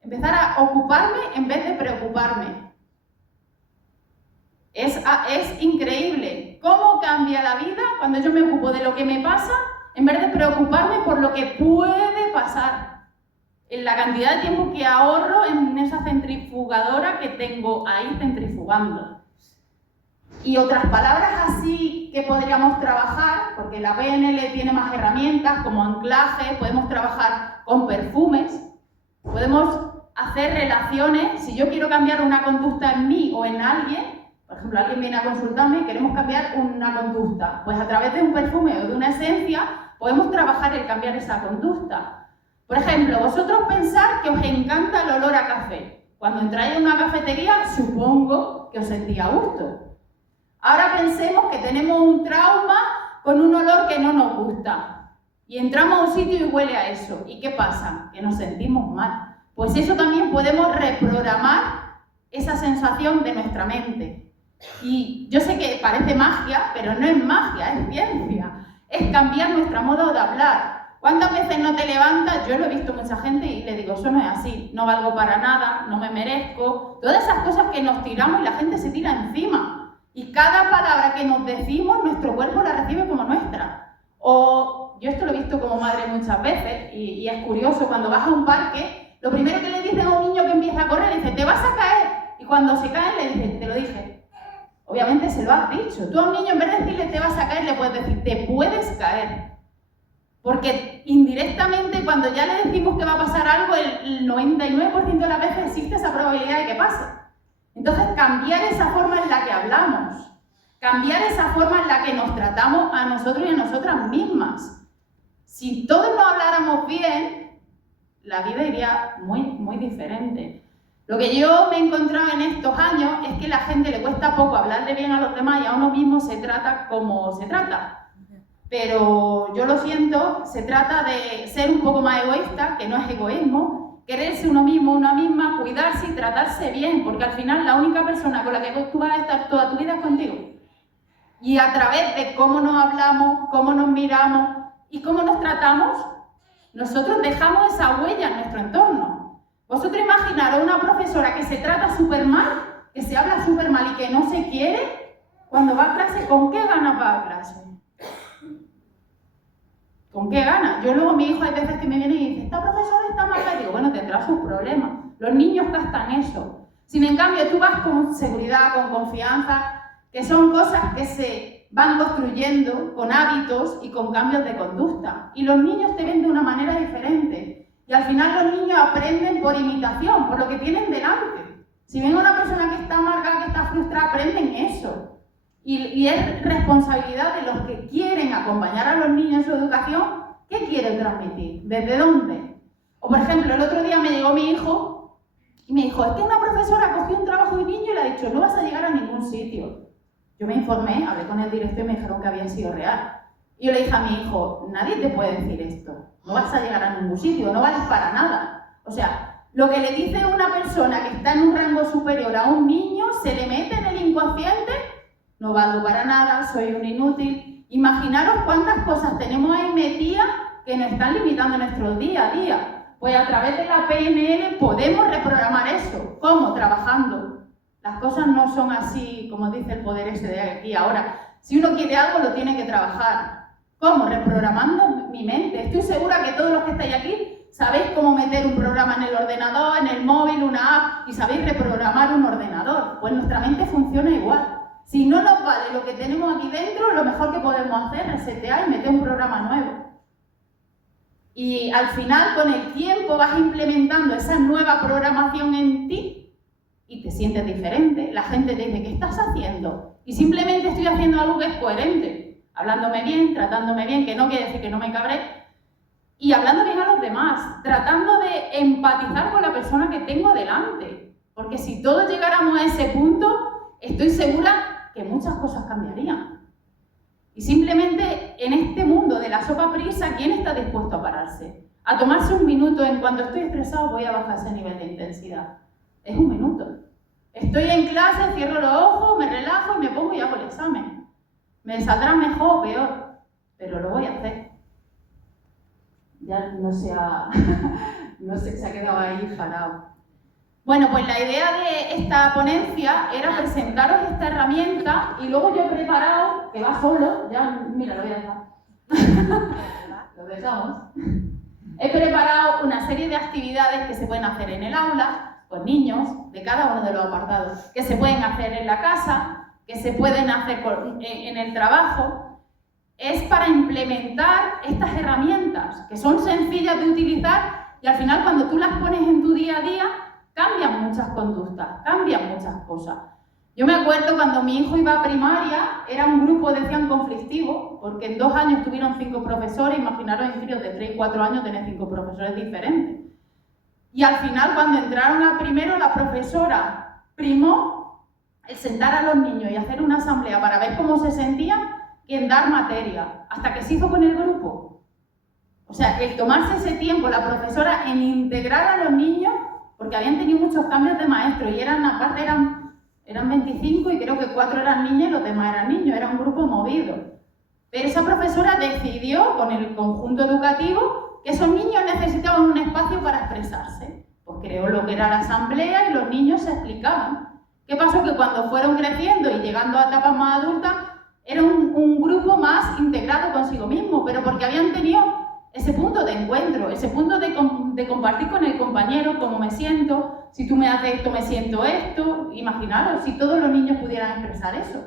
empezar a ocuparme en vez de preocuparme. Es increíble cómo cambia la vida cuando yo me ocupo de lo que me pasa en vez de preocuparme por lo que puede pasar. En la cantidad de tiempo que ahorro en esa centrifugadora que tengo ahí centrifugando. Y otras palabras así que podríamos trabajar, porque la PNL tiene más herramientas como anclaje, podemos trabajar con perfumes, podemos hacer relaciones. Si yo quiero cambiar una conducta en mí o en alguien, por ejemplo, alguien viene a consultarme y queremos cambiar una conducta, pues a través de un perfume o de una esencia podemos trabajar el cambiar esa conducta. Por ejemplo, vosotros pensar que os encanta el olor a café. Cuando entráis en una cafetería, supongo que os sentís a gusto. Ahora pensemos que tenemos un trauma con un olor que no nos gusta. Y entramos a un sitio y huele a eso. ¿Y qué pasa? Que nos sentimos mal. Pues eso también podemos reprogramar esa sensación de nuestra mente. Y yo sé que parece magia, pero no es magia, es ciencia. Es cambiar nuestro modo de hablar. ¿Cuántas veces no te levantas? Yo lo he visto mucha gente y le digo, eso no es así, no valgo para nada, no me merezco. Todas esas cosas que nos tiramos y la gente se tira encima. Y cada palabra que nos decimos, nuestro cuerpo la recibe como nuestra. O yo esto lo he visto como madre muchas veces y es curioso, cuando vas a un parque, lo primero que le dicen a un niño que empieza a correr, le dice, te vas a caer. Y cuando se cae le dicen, te lo dije. Obviamente se lo has dicho. Tú a un niño en vez de decirle te vas a caer, le puedes decir te puedes caer. Porque indirectamente cuando ya le decimos que va a pasar algo, el 99% de las veces existe esa probabilidad de que pase. Entonces cambiar esa forma en la que hablamos, cambiar esa forma en la que nos tratamos a nosotros y a nosotras mismas. Si todos nos habláramos bien, la vida iría muy diferente. Lo que yo me he encontrado en estos años es que a la gente le cuesta poco hablarle bien a los demás y a uno mismo se trata como se trata. Pero yo lo siento, se trata de ser un poco más egoísta, que no es egoísmo, quererse uno mismo, una misma, cuidarse y tratarse bien, porque al final la única persona con la que tú vas a estar toda tu vida es contigo. Y a través de cómo nos hablamos, cómo nos miramos y cómo nos tratamos, nosotros dejamos esa huella en nuestro entorno. Vosotros imaginaros una profesora que se trata súper mal, que se habla súper mal y que no se quiere, cuando va a clase, ¿con qué ganas va a clase? ¿Con qué ganas? Yo luego, mi hijo hay veces que me viene y dice, esta profesora está mal, y digo, bueno, tendrá sus problemas. Los niños gastan eso. Si en cambio tú vas con seguridad, con confianza, que son cosas que se van construyendo con hábitos y con cambios de conducta. Y los niños te ven de una manera diferente. Y al final los niños aprenden por imitación, por lo que tienen delante. Si ven a una persona que está amargada, que está frustrada, aprenden eso. Y es responsabilidad de los que quieren acompañar a los niños en su educación, ¿qué quieren transmitir? ¿Desde dónde? O por ejemplo, el otro día me llegó mi hijo y me dijo, es que una profesora cogió un trabajo de un niño y le ha dicho, no vas a llegar a ningún sitio. Yo me informé, hablé con el director y me dijeron que había sido real. Y yo le dije a mi hijo, nadie te puede decir esto. No vas a llegar a ningún sitio, no vales para nada. O sea, lo que le dice una persona que está en un rango superior a un niño, se le mete en el inconsciente, no valgo para nada, soy un inútil. Imaginaros cuántas cosas tenemos ahí metidas que nos están limitando nuestro día a día. Pues a través de la PNL podemos reprogramar eso. ¿Cómo? Trabajando. Las cosas no son así, como dice el poder ese de aquí ahora. Si uno quiere algo, lo tiene que trabajar. ¿Cómo? Reprogramando mi mente. Estoy segura que todos los que estáis aquí sabéis cómo meter un programa en el ordenador, en el móvil, una app, y sabéis reprogramar un ordenador. Pues nuestra mente funciona igual. Si no nos vale lo que tenemos aquí dentro, lo mejor que podemos hacer es resetear y meter un programa nuevo. Y al final, con el tiempo, vas implementando esa nueva programación en ti y te sientes diferente. La gente te dice, ¿qué estás haciendo? Y simplemente estoy haciendo algo que es coherente. Hablándome bien, tratándome bien, que no quiere decir que no me cabré, y hablando bien a los demás, tratando de empatizar con la persona que tengo delante. Porque si todos llegáramos a ese punto, estoy segura que muchas cosas cambiarían. Y simplemente en este mundo de la sopa prisa, ¿quién está dispuesto a pararse? A tomarse un minuto en cuanto estoy estresado, voy a bajar ese nivel de intensidad. Es un minuto. Estoy en clase, cierro los ojos, me relajo y me pongo y hago el examen. Me saldrá mejor o peor, pero lo voy a hacer. Ya no se ha quedado ahí parado. Bueno, pues la idea de esta ponencia era presentaros esta herramienta y luego yo he preparado, que va solo, ya, mira, lo voy a dejar. Lo dejamos. He preparado una serie de actividades que se pueden hacer en el aula, con niños, de cada uno de los apartados, que se pueden hacer en la casa, que se pueden hacer en el trabajo. Es para implementar estas herramientas, que son sencillas de utilizar y al final cuando tú las pones en tu día a día, cambian muchas conductas, cambian muchas cosas. Yo me acuerdo cuando mi hijo iba a primaria, era un grupo, decían, conflictivo, porque en 2 años tuvieron 5 profesores, imaginaros en críos de 3 y 4 años tener 5 profesores diferentes. Y al final, cuando entraron a primero, la profesora primó el sentar a los niños y hacer una asamblea para ver cómo se sentían que en dar materia, hasta que se hizo con el grupo. O sea, el tomarse ese tiempo, la profesora, en integrar a los niños, porque habían tenido muchos cambios de maestros y aparte eran 25 y creo que 4 eran niñas y los demás eran niños, era un grupo movido. Pero esa profesora decidió con el conjunto educativo que esos niños necesitaban un espacio para expresarse. Pues creó lo que era la asamblea y los niños se explicaban. ¿Qué pasó? Que cuando fueron creciendo y llegando a etapas más adultas, era un grupo más integrado consigo mismo, pero porque habían tenido ese punto de encuentro, ese punto de compartir con el compañero cómo me siento, si tú me haces esto, me siento esto. Imaginaros si todos los niños pudieran expresar eso.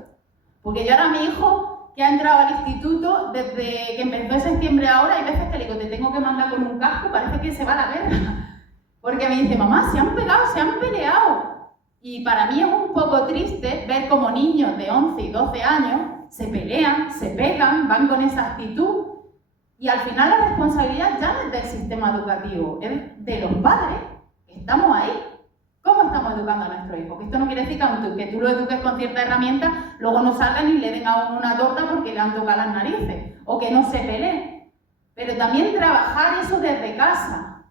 Porque yo ahora mi hijo, que ha entrado al instituto, desde que empezó en septiembre ahora, hay veces que le digo, te tengo que mandar con un casco, parece que se va a la guerra. Porque me dice, mamá, se han pegado, se han peleado. Y para mí es un poco triste ver cómo niños de 11 y 12 años se pelean, se pegan, van con esa actitud. Y al final la responsabilidad ya no es del sistema educativo, es de los padres, que estamos ahí. ¿Cómo estamos educando a nuestro hijo? Que esto no quiere decir que tú lo eduques con cierta herramienta, luego no salgan y le den a uno una torta porque le han tocado las narices, o que no se peleen. Pero también trabajar eso desde casa.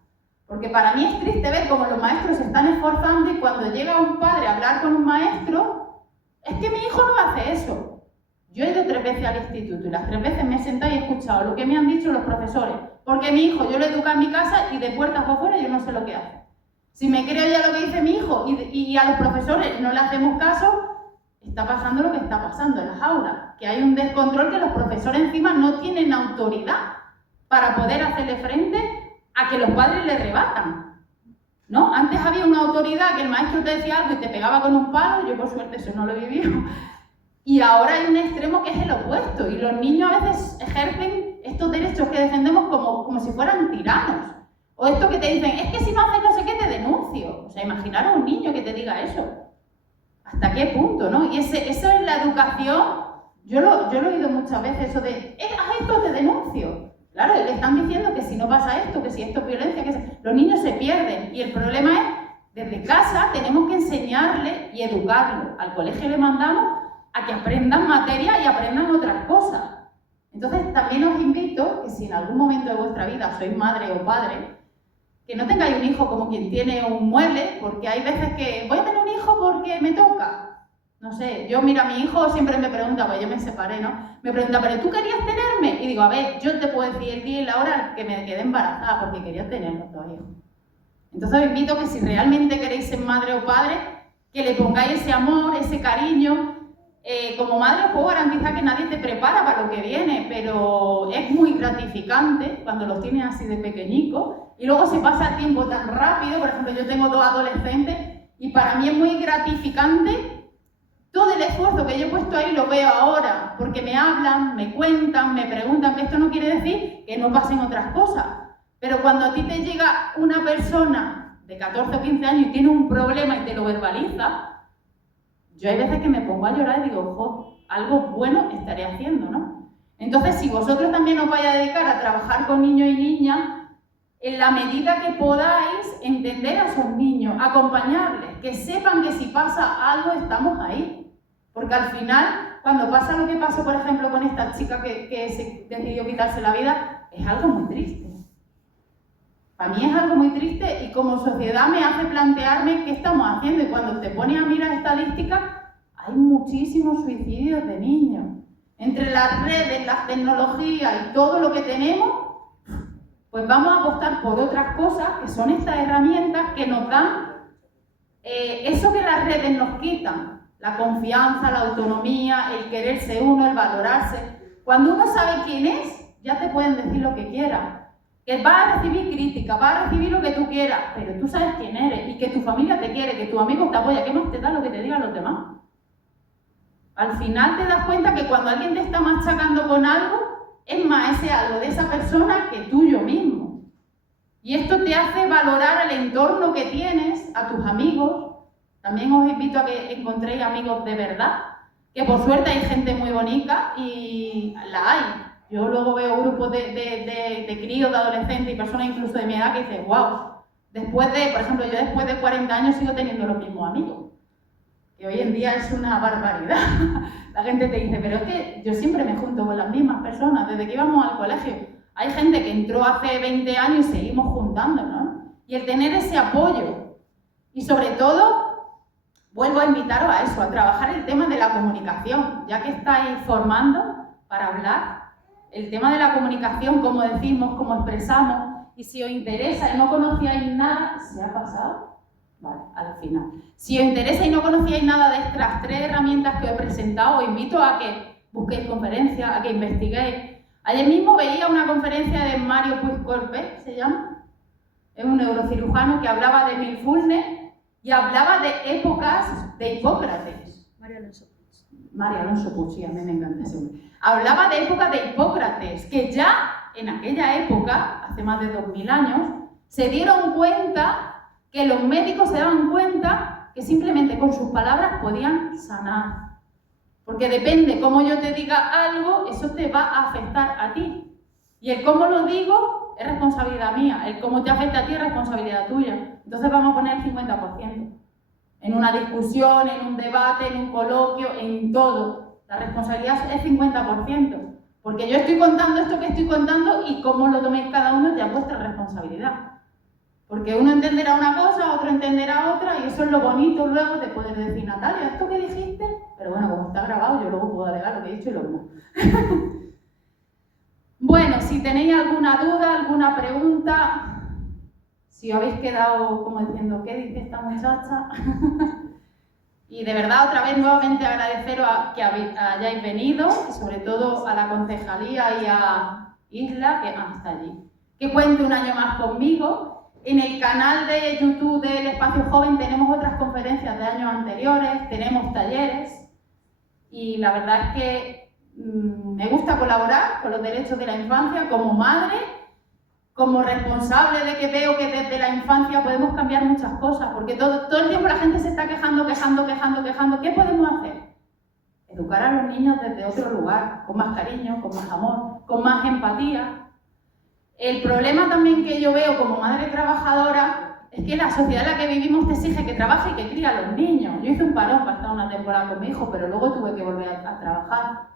Porque para mí es triste ver cómo los maestros se están esforzando y cuando llega un padre a hablar con un maestro, es que mi hijo no hace eso. Yo he ido 3 veces al instituto y las 3 veces me he sentado y he escuchado lo que me han dicho los profesores. Porque mi hijo, yo lo educo en mi casa y de puertas para afuera yo no sé lo que hace. Si me creo ya lo que dice mi hijo y a los profesores no le hacemos caso, está pasando lo que está pasando en las aulas. Que hay un descontrol que los profesores encima no tienen autoridad para poder hacerle frente a que los padres le rebatan. ¿No? Antes había una autoridad que el maestro te decía algo y te pegaba con un palo, yo por suerte eso no lo he vivido. Y ahora hay un extremo que es el opuesto y los niños a veces ejercen estos derechos que defendemos como si fueran tiranos. O esto que te dicen, es que si no haces no sé qué te denuncio. O sea, imaginaros un niño que te diga eso. ¿Hasta qué punto, no? Y eso es la educación. Yo lo he oído muchas veces, eso de, haz esto, te denuncio. Claro, le están diciendo que si no pasa esto, que si esto es violencia, los niños se pierden. Y el problema es, desde casa tenemos que enseñarle y educarlo. Al colegio le mandamos a que aprendan materia y aprendan otras cosas. Entonces también os invito que si en algún momento de vuestra vida sois madre o padre, que no tengáis un hijo como quien tiene un mueble, porque hay veces que voy a tener un hijo porque me toca. No sé, yo mira, mi hijo siempre me pregunta, pues yo me separé, ¿no? Me pregunta, ¿pero tú querías tenerme? Y digo, a ver, yo te puedo decir el día y la hora que me quedé embarazada porque quería tener los 2 hijos. Entonces os invito que si realmente queréis ser madre o padre, que le pongáis ese amor, ese cariño. Como madre os puedo garantizar que nadie te prepara para lo que viene, pero es muy gratificante cuando los tienes así de pequeñicos y luego se pasa el tiempo tan rápido. Por ejemplo, yo tengo 2 adolescentes y para mí es muy gratificante todo el esfuerzo que yo he puesto ahí, lo veo ahora, porque me hablan, me cuentan, me preguntan, que esto no quiere decir que no pasen otras cosas, Pero cuando a ti te llega una persona de 14 o 15 años y tiene un problema y te lo verbaliza, yo hay veces que me pongo a llorar y digo, ojo, algo bueno estaré haciendo, ¿no? Entonces, si vosotros también os vais a dedicar a trabajar con niños y niñas, en la medida que podáis entender a esos niños, acompañarles, que sepan que si pasa algo estamos ahí. Porque al final, cuando pasa lo que pasó, por ejemplo, con esta chica que se decidió quitarse la vida, es algo muy triste. Para mí es algo muy triste y como sociedad me hace plantearme qué estamos haciendo. Y cuando te pones a mirar estadísticas, hay muchísimos suicidios de niños. Entre las redes, las tecnologías y todo lo que tenemos, pues vamos a apostar por otras cosas que son estas herramientas que nos dan eso que las redes nos quitan, la confianza, la autonomía, el quererse uno, el valorarse. Cuando uno sabe quién es, ya te pueden decir lo que quieras, que vas a recibir crítica, vas a recibir lo que tú quieras, pero tú sabes quién eres y que tu familia te quiere, que tu amigo te apoya, ¿qué más te da lo que te digan los demás? Al final te das cuenta que cuando alguien te está machacando con algo, es más ese algo de esa persona que tuyo mismo. Y esto te hace valorar el entorno que tienes, a tus amigos. También os invito a que encontréis amigos de verdad, que por suerte hay gente muy bonita y la hay. Yo luego veo grupos de críos, de adolescentes y personas incluso de mi edad que dicen, wow, después de, por ejemplo, yo después de 40 años sigo teniendo los mismos amigos. Que hoy en día es una barbaridad. La gente te dice, pero es que yo siempre me junto con las mismas personas, desde que íbamos al colegio. Hay gente que entró hace 20 años y seguimos juntándonos. Y el tener ese apoyo. Y sobre todo, vuelvo a invitaros a eso, a trabajar el tema de la comunicación, ya que estáis formando para hablar. El tema de la comunicación, cómo decimos, cómo expresamos. Y si os interesa y no conocíais nada, ¿se ha pasado? Vale, al final. Si os interesa y no conocíais nada de estas 3 herramientas que os he presentado, os invito a que busquéis conferencias, a que investiguéis. Ayer mismo veía una conferencia de Mario Puig Colpé, se llama. Es un neurocirujano que hablaba de mindfulness y hablaba de épocas de Hipócrates. Mario Alonso Puig, sí, a mí me encanta ese hombre. Hablaba de épocas de Hipócrates, que ya en aquella época, hace más de 2000 años, se dieron cuenta que los médicos se daban cuenta que simplemente con sus palabras podían sanar. Porque depende cómo yo te diga algo, eso te va a afectar a ti. Y el cómo lo digo es responsabilidad mía, el cómo te afecta a ti es responsabilidad tuya. Entonces vamos a poner el 50%. En una discusión, en un debate, en un coloquio, en todo. La responsabilidad es 50%. Porque yo estoy contando esto que estoy contando y cómo lo toméis cada uno ya es vuestra responsabilidad. Porque uno entenderá una cosa, otro entenderá otra, y eso es lo bonito luego de poder decir, Natalia, ¿esto que dijiste? Pero bueno, como está grabado, yo luego puedo alegar lo que he dicho y lo que no. Bueno, si tenéis alguna duda, alguna pregunta, si os habéis quedado como diciendo, ¿qué dice esta muchacha? Y de verdad, otra vez, nuevamente agradeceros a que hayáis venido, y sobre todo a la concejalía y a Isla, que está allí, que cuente un año más conmigo. En el canal de YouTube del Espacio Joven tenemos otras conferencias de años anteriores, tenemos talleres y la verdad es que me gusta colaborar con los derechos de la infancia como madre, como responsable de que veo que desde la infancia podemos cambiar muchas cosas, porque todo el tiempo la gente se está quejando. ¿Qué podemos hacer? Educar a los niños desde otro lugar, con más cariño, con más amor, con más empatía. El problema también que yo veo como madre trabajadora es que la sociedad en la que vivimos te exige que trabaje y que críe a los niños. Yo hice un parón para estar una temporada con mi hijo, pero luego tuve que volver a trabajar.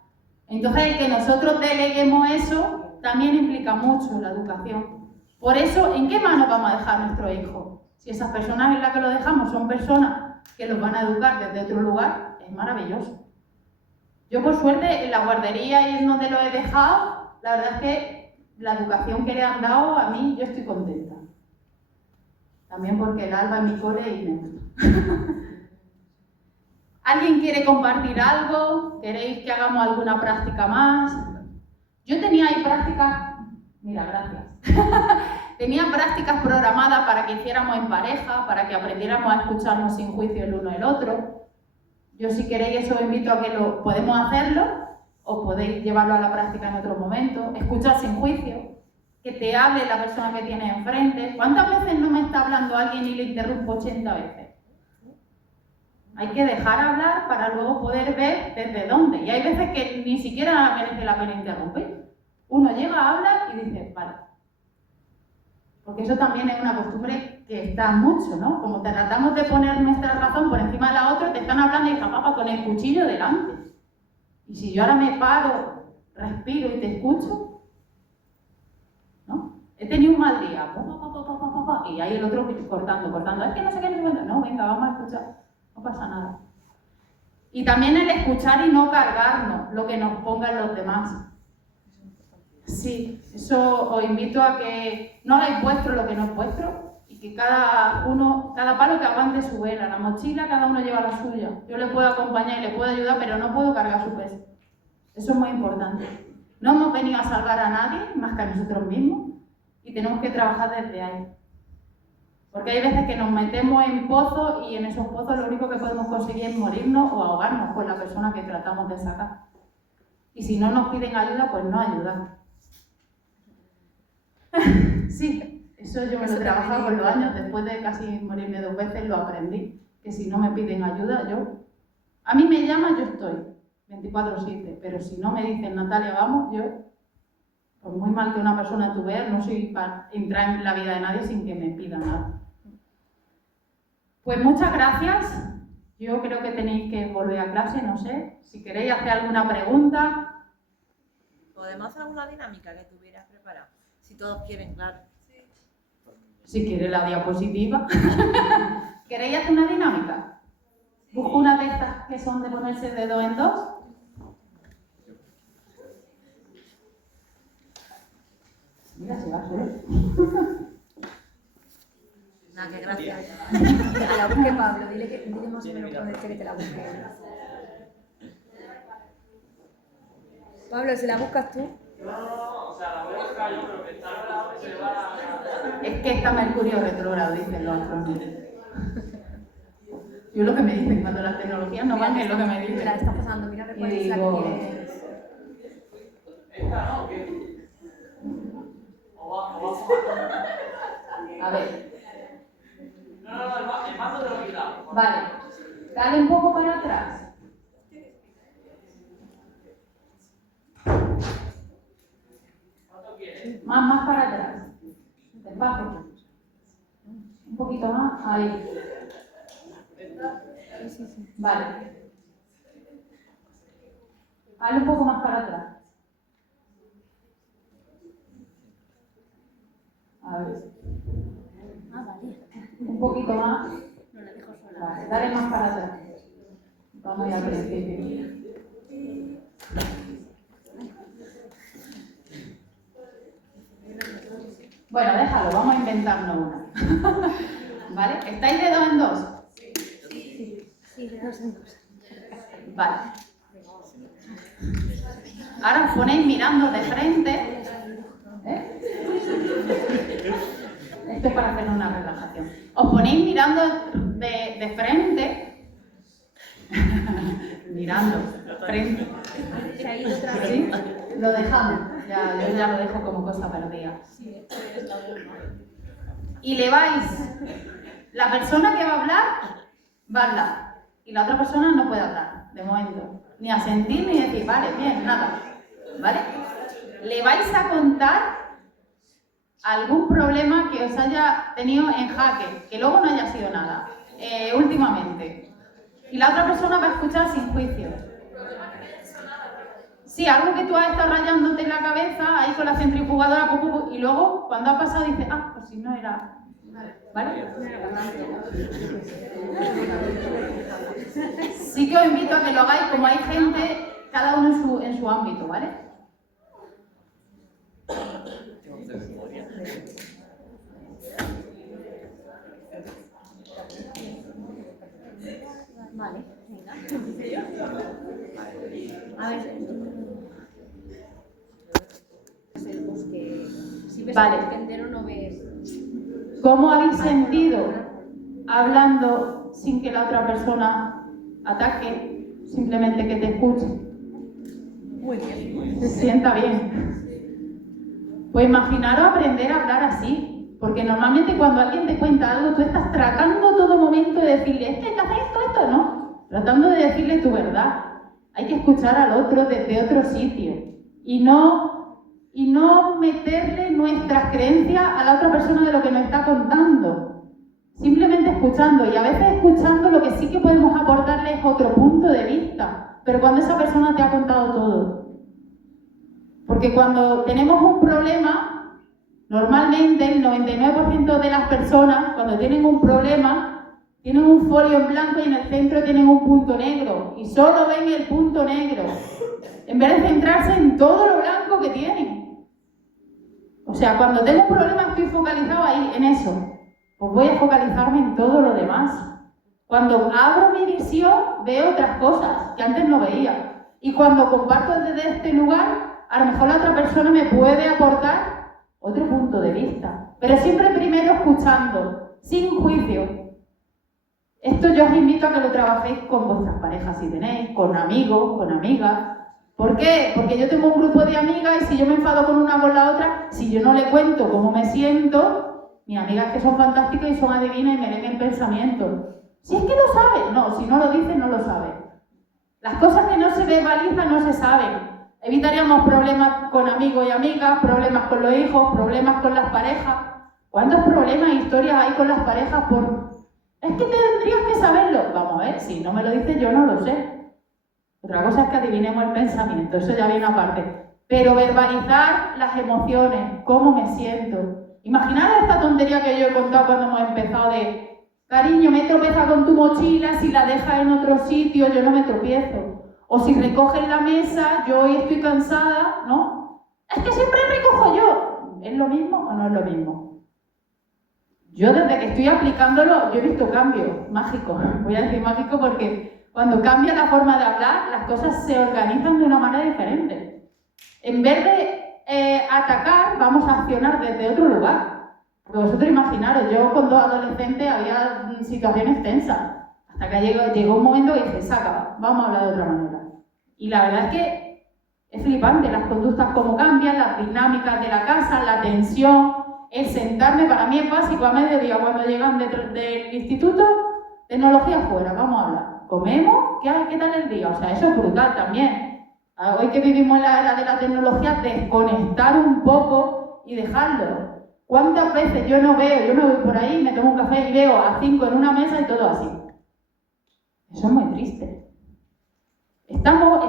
Entonces, el que nosotros deleguemos eso también implica mucho la educación. Por eso, ¿en qué manos vamos a dejar a nuestro hijo? Si esas personas en las que lo dejamos son personas que los van a educar desde otro lugar, es maravilloso. Yo, por suerte, en la guardería y en donde lo he dejado, la verdad es que la educación que le han dado a mí, yo estoy contenta. También porque el alba es mi core y me gusta. ¿Alguien quiere compartir algo? ¿Queréis que hagamos alguna práctica más? Yo tenía ahí prácticas... Mira, gracias. Tenía prácticas programadas para que hiciéramos en pareja, para que aprendiéramos a escucharnos sin juicio el uno el otro. Yo, si queréis, eso os invito a que podemos hacerlo, o podéis llevarlo a la práctica en otro momento. Escuchar sin juicio. que te hable la persona que tienes enfrente. ¿Cuántas veces no me está hablando alguien y le interrumpo 80 veces? Hay que dejar hablar para luego poder ver desde dónde. Y hay veces que ni siquiera merece la pena interrumpir. Uno llega, habla y dice, vale. Porque eso también es una costumbre que está mucho, ¿no? Como tratamos de poner nuestra razón por encima de la otra, te están hablando y papá con el cuchillo delante. Y si yo ahora me paro, respiro y te escucho, ¿no? He tenido un mal día, y ahí el otro cortando. Es que no sé qué, no, venga, vamos a escuchar, no pasa nada. Y también el escuchar y no cargarnos lo que nos pongan los demás. Sí, eso os invito a que no hagáis vuestro lo que no es vuestro y que cada palo que aguante su vela, la mochila, cada uno lleva la suya. Yo le puedo acompañar y le puedo ayudar, pero no puedo cargar su peso. Eso es muy importante. No hemos venido a salvar a nadie más que a nosotros mismos y tenemos que trabajar desde ahí. Porque hay veces que nos metemos en pozos y en esos pozos lo único que podemos conseguir es morirnos o ahogarnos con la persona que tratamos de sacar. Y si no nos piden ayuda, pues no ayudar. Sí, eso yo me lo he trabajado con los años, después de casi morirme 2 veces lo aprendí, que si no me piden ayuda, a mí me llaman, yo estoy 24/7, pero si no me dicen Natalia, vamos, yo, por muy mal que una persona tú veas, no soy para entrar en la vida de nadie sin que me pida nada. Pues muchas gracias, yo creo que tenéis que volver a clase, no sé, si queréis hacer alguna pregunta. ¿Podemos hacer alguna dinámica que tuvieras preparada? Si todos quieren, claro. Sí. Si quiere la diapositiva. ¿Queréis hacer una dinámica? Busco una de estas que son de ponerse de 2 en 2. Mira, se va solo. Nada, que gracias. A la busque Pablo, dile más o menos dónde quiere que la busque. Pablo, ¿se la buscas tú? No, o sea, la voy a buscar yo, pero que está al y se va. Es que está Mercurio retrógrado, dicen los astrónomos. Yo lo que me dicen cuando las tecnologías no van es lo que me dicen. Te la estás pasando, mira, recuerda la que quieres. Esta no, ¿qué? A ver. No, el mando te lo he quitado. Vale. Dale un poco para atrás. ¿Cuánto quieres? Más para atrás. Despacio. Un poquito más. Ahí. Vale. Hazle un poco más para atrás. A ver. Un poquito más. Vale, dale más para atrás. Vamos a ir al principio. Bueno, déjalo, vamos a inventarnos una. ¿Vale? ¿Estáis de 2 en 2? Sí, de 2 en 2. Vale. Ahora os ponéis mirando de frente. Esto es para hacer una relajación. Os ponéis mirando de frente. Mirando frente. Se ha ido otra vez. ¿Sí? Lo dejamos. Yo ya lo dejo como cosa perdida. Y le vais. La persona que va a hablar. Y la otra persona no puede hablar, de momento. Ni a sentir ni decir, vale, bien, nada. ¿Vale? Le vais a contar algún problema que os haya tenido en jaque, que luego no haya sido nada, últimamente. Y la otra persona va a escuchar sin juicio. Sí, algo que tú has estado rayándote en la cabeza, ahí con la centrifugadora, y luego, cuando ha pasado, dices, pues si no era... ¿Vale? Sí que os invito a que lo hagáis como hay gente, cada uno en su ámbito, ¿vale? Vale, venga. A ver. Si ves Vale. el bosque entero no ves. ¿Cómo habéis sentido hablando sin que la otra persona ataque? Simplemente que te escuche. Muy bien. Se sienta bien. Pues imaginaros aprender a hablar así, porque normalmente cuando alguien te cuenta algo, tú estás tratando todo momento de decirle, es que haces esto, ¿no? Tratando de decirle tu verdad. Hay que escuchar al otro desde otro sitio y no meterle nuestras creencias a la otra persona de lo que nos está contando. Simplemente escuchando, y a veces escuchando lo que sí que podemos aportarle es otro punto de vista, pero cuando esa persona te ha contado todo. Porque cuando tenemos un problema, normalmente el 99% de las personas, cuando tienen un problema, tienen un folio en blanco y en el centro tienen un punto negro, y solo ven el punto negro, en vez de centrarse en todo lo blanco que tienen. O sea, cuando tengo un problema estoy focalizado ahí, en eso. Pues voy a focalizarme en todo lo demás. Cuando abro mi visión, veo otras cosas que antes no veía. Y cuando comparto desde este lugar, a lo mejor la otra persona me puede aportar otro punto de vista. Pero siempre primero escuchando, sin juicio. Esto yo os invito a que lo trabajéis con vuestras parejas si tenéis, con amigos, con amigas. ¿Por qué? Porque yo tengo un grupo de amigas y si yo me enfado con una con la otra, si yo no le cuento cómo me siento, mis amigas que son fantásticas y son adivinas y me leen el pensamiento. Si es que lo saben, no, si no lo dicen, no lo saben. Las cosas que no se verbalizan no se saben. Evitaríamos problemas con amigos y amigas, problemas con los hijos, problemas con las parejas. ¿Cuántos problemas e historias hay con las parejas por... Es que tendrías que saberlo. Vamos a ver, si no me lo dices yo no lo sé. Otra cosa es que adivinemos el pensamiento, eso ya viene aparte. Pero verbalizar las emociones, cómo me siento. Imaginaros esta tontería que yo he contado cuando hemos empezado de cariño, me tropieza con tu mochila, si la dejas en otro sitio yo no me tropiezo. O si recoges la mesa, yo hoy estoy cansada, ¿no? Es que siempre recojo yo. ¿Es lo mismo o no es lo mismo? Yo desde que estoy aplicándolo, yo he visto cambios mágicos. Voy a decir mágico porque cuando cambia la forma de hablar, las cosas se organizan de una manera diferente. En vez de atacar, vamos a accionar desde otro lugar. Porque vosotros imaginaros, yo con 2 adolescentes había situaciones tensas. Hasta que llegó un momento que dije, se acaba, vamos a hablar de otra manera. Y la verdad es que es flipante las conductas cómo cambian, las dinámicas de la casa, la tensión. El sentarme para mí es básico a mediodía cuando llegan del instituto, tecnología fuera, vamos a hablar. Comemos, ¿qué tal el día? O sea, eso es brutal también. Hoy que vivimos en la era de la tecnología, desconectar un poco y dejarlo. ¿Cuántas veces yo no veo, yo me voy por ahí, me tomo un café y veo a 5 en una mesa y todo así? Eso es muy triste. Estamos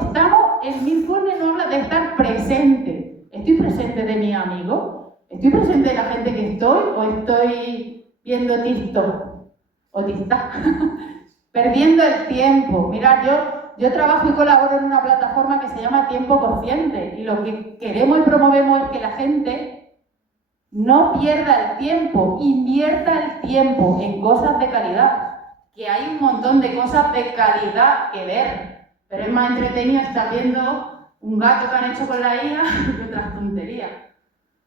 en mindfulness no habla de estar presente. ¿Estoy presente de mi amigo? ¿Estoy presente de la gente que estoy o estoy viendo TikTok o TikTok? Perdiendo el tiempo. Mirad, yo trabajo y colaboro en una plataforma que se llama Tiempo Consciente y lo que queremos y promovemos es que la gente no pierda el tiempo, invierta el tiempo en cosas de calidad, que hay un montón de cosas de calidad que ver, pero es más entretenido estar viendo un gato que han hecho con la IA que otras tonterías.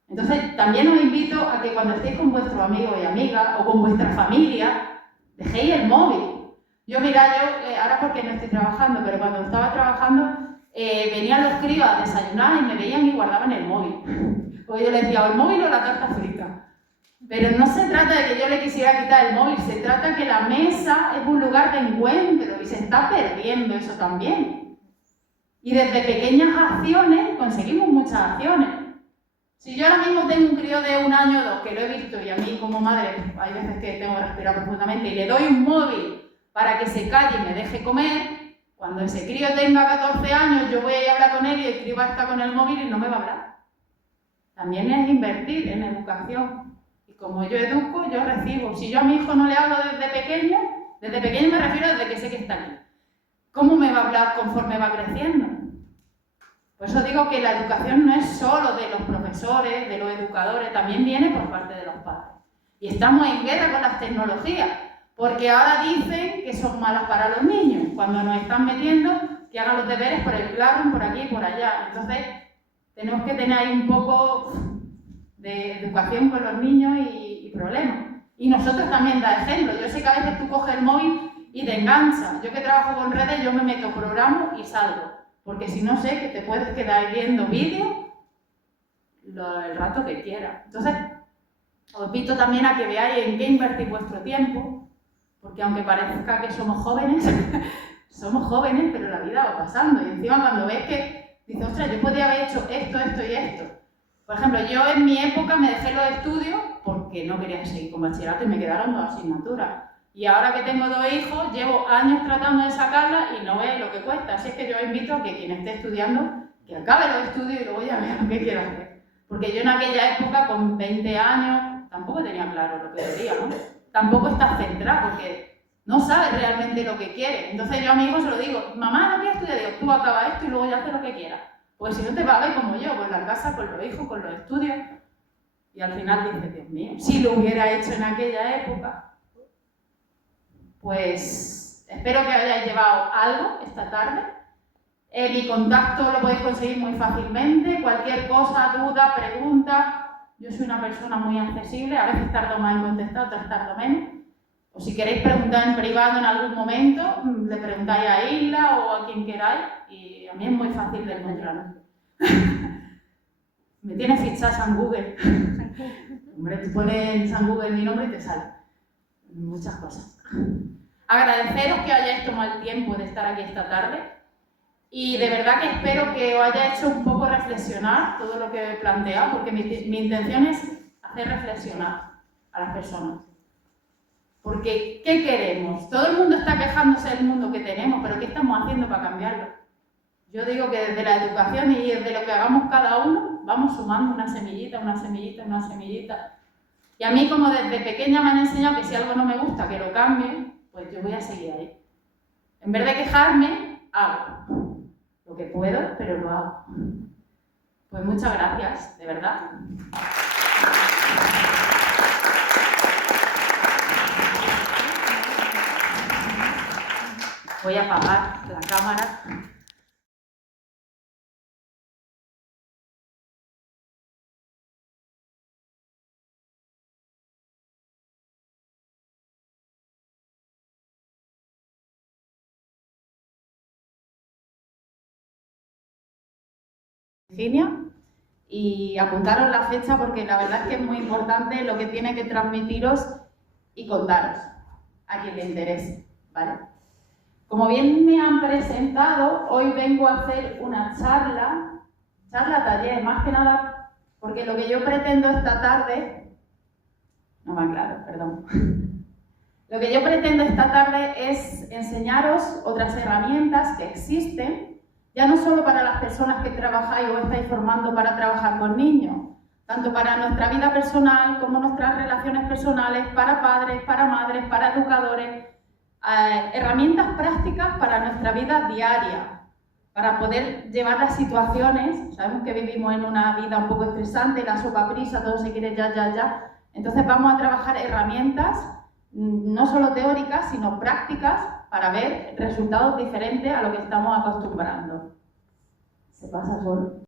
Entonces, también os invito a que cuando estéis con vuestros amigos y amigas o con vuestra familia, dejéis el móvil. Yo, ahora porque no estoy trabajando, pero cuando estaba trabajando, venían los críos a desayunar y me veían y guardaban el móvil. Porque yo les decía, o el móvil o la tarta frita. Pero no se trata de que yo le quisiera quitar el móvil, se trata de que la mesa es un lugar de encuentro y se está perdiendo eso también. Y desde pequeñas acciones conseguimos muchas acciones. Si yo ahora mismo tengo un crío de 1 año o 2, que lo he visto y a mí como madre hay veces que tengo que respirar profundamente y le doy un móvil para que se calle y me deje comer, cuando ese crío tenga 14 años yo voy a ir a hablar con él y el crío va a estar con el móvil y no me va a hablar. También es invertir en educación. Y como yo educo, yo recibo. Si yo a mi hijo no le hablo desde pequeño me refiero desde que sé que está aquí. ¿Cómo me va a hablar conforme va creciendo? Por eso digo que la educación no es solo de los profesores, de los educadores, también viene por parte de los padres. Y estamos en guerra con las tecnologías, porque ahora dicen que son malas para los niños, cuando nos están metiendo que hagan los deberes por el classroom, por aquí y por allá. Entonces, tenemos que tener ahí un poco de educación con los niños y problemas. Y nosotros también da ejemplo. Yo sé que a veces tú coges el móvil y te enganchas. Yo que trabajo con redes, yo me meto, programo y salgo. Porque si no sé que te puedes quedar viendo vídeos el rato que quiera. Entonces, os invito también a que veáis en qué invertís vuestro tiempo, porque aunque parezca que somos jóvenes, pero la vida va pasando. Y encima cuando ves que dices, ostras, yo podría haber hecho esto, esto y esto. Por ejemplo, yo en mi época me dejé los estudios porque no quería seguir con bachillerato y me quedaron 2 asignaturas. Y ahora que tengo 2 hijos, llevo años tratando de sacarlas y no veis lo que cuesta. Así es que yo invito a que quien esté estudiando, que acabe los estudios y luego ya vea lo que quiera hacer. Porque yo en aquella época, con 20 años, tampoco tenía claro lo que quería, ¿no? Tampoco estás centrado porque no sabes realmente lo que quieres. Entonces yo a mi hijo se lo digo, mamá, no quiero estudiar, digo, tú acaba esto y luego ya haces lo que quieras. Porque si no te va a ver como yo, con la casa, con los hijos, con los estudios. Y al final dices, Dios mío, si lo hubiera hecho en aquella época, pues espero que hayáis llevado algo esta tarde. Mi contacto lo podéis conseguir muy fácilmente. Cualquier cosa, duda, pregunta. Yo soy una persona muy accesible, a veces tardo más en contestar, otras tardo menos. O si queréis preguntar en privado en algún momento, le preguntáis a Isla o a quien queráis y a mí es muy fácil de encontrarlo. Me tiene fichada San Google. Hombre, tú pones en San Google mi nombre y te sale. Muchas cosas. Agradeceros que hayáis tomado el tiempo de estar aquí esta tarde y de verdad que espero que os haya hecho un poco reflexionar todo lo que he planteado, porque mi intención es hacer reflexionar a las personas. Porque, ¿qué queremos? Todo el mundo está quejándose del mundo que tenemos, pero ¿qué estamos haciendo para cambiarlo? Yo digo que desde la educación y desde lo que hagamos cada uno, vamos sumando una semillita, una semillita, una semillita. Y a mí, como desde pequeña me han enseñado que si algo no me gusta, que lo cambie, pues yo voy a seguir ahí. En vez de quejarme, hago lo que puedo, pero lo hago. Pues muchas gracias, de verdad. Voy a apagar la cámara. Virginia, y apuntaros la fecha porque la verdad es que es muy importante lo que tiene que transmitiros y contaros a quien le interese, ¿vale? Como bien me han presentado, hoy vengo a hacer una charla taller, más que nada porque lo que yo pretendo esta tarde, no me aclaro, perdón. Lo que yo pretendo esta tarde es enseñaros otras herramientas que existen, ya no solo para las personas que trabajáis o estáis formando para trabajar con niños, tanto para nuestra vida personal como nuestras relaciones personales, para padres, para madres, para educadores, herramientas prácticas para nuestra vida diaria, para poder llevar las situaciones. Sabemos que vivimos en una vida un poco estresante, la sopa prisa, todo se quiere ya. Entonces vamos a trabajar herramientas, no solo teóricas, sino prácticas, para ver resultados diferentes a lo que estamos acostumbrando. ¿Se pasa solo?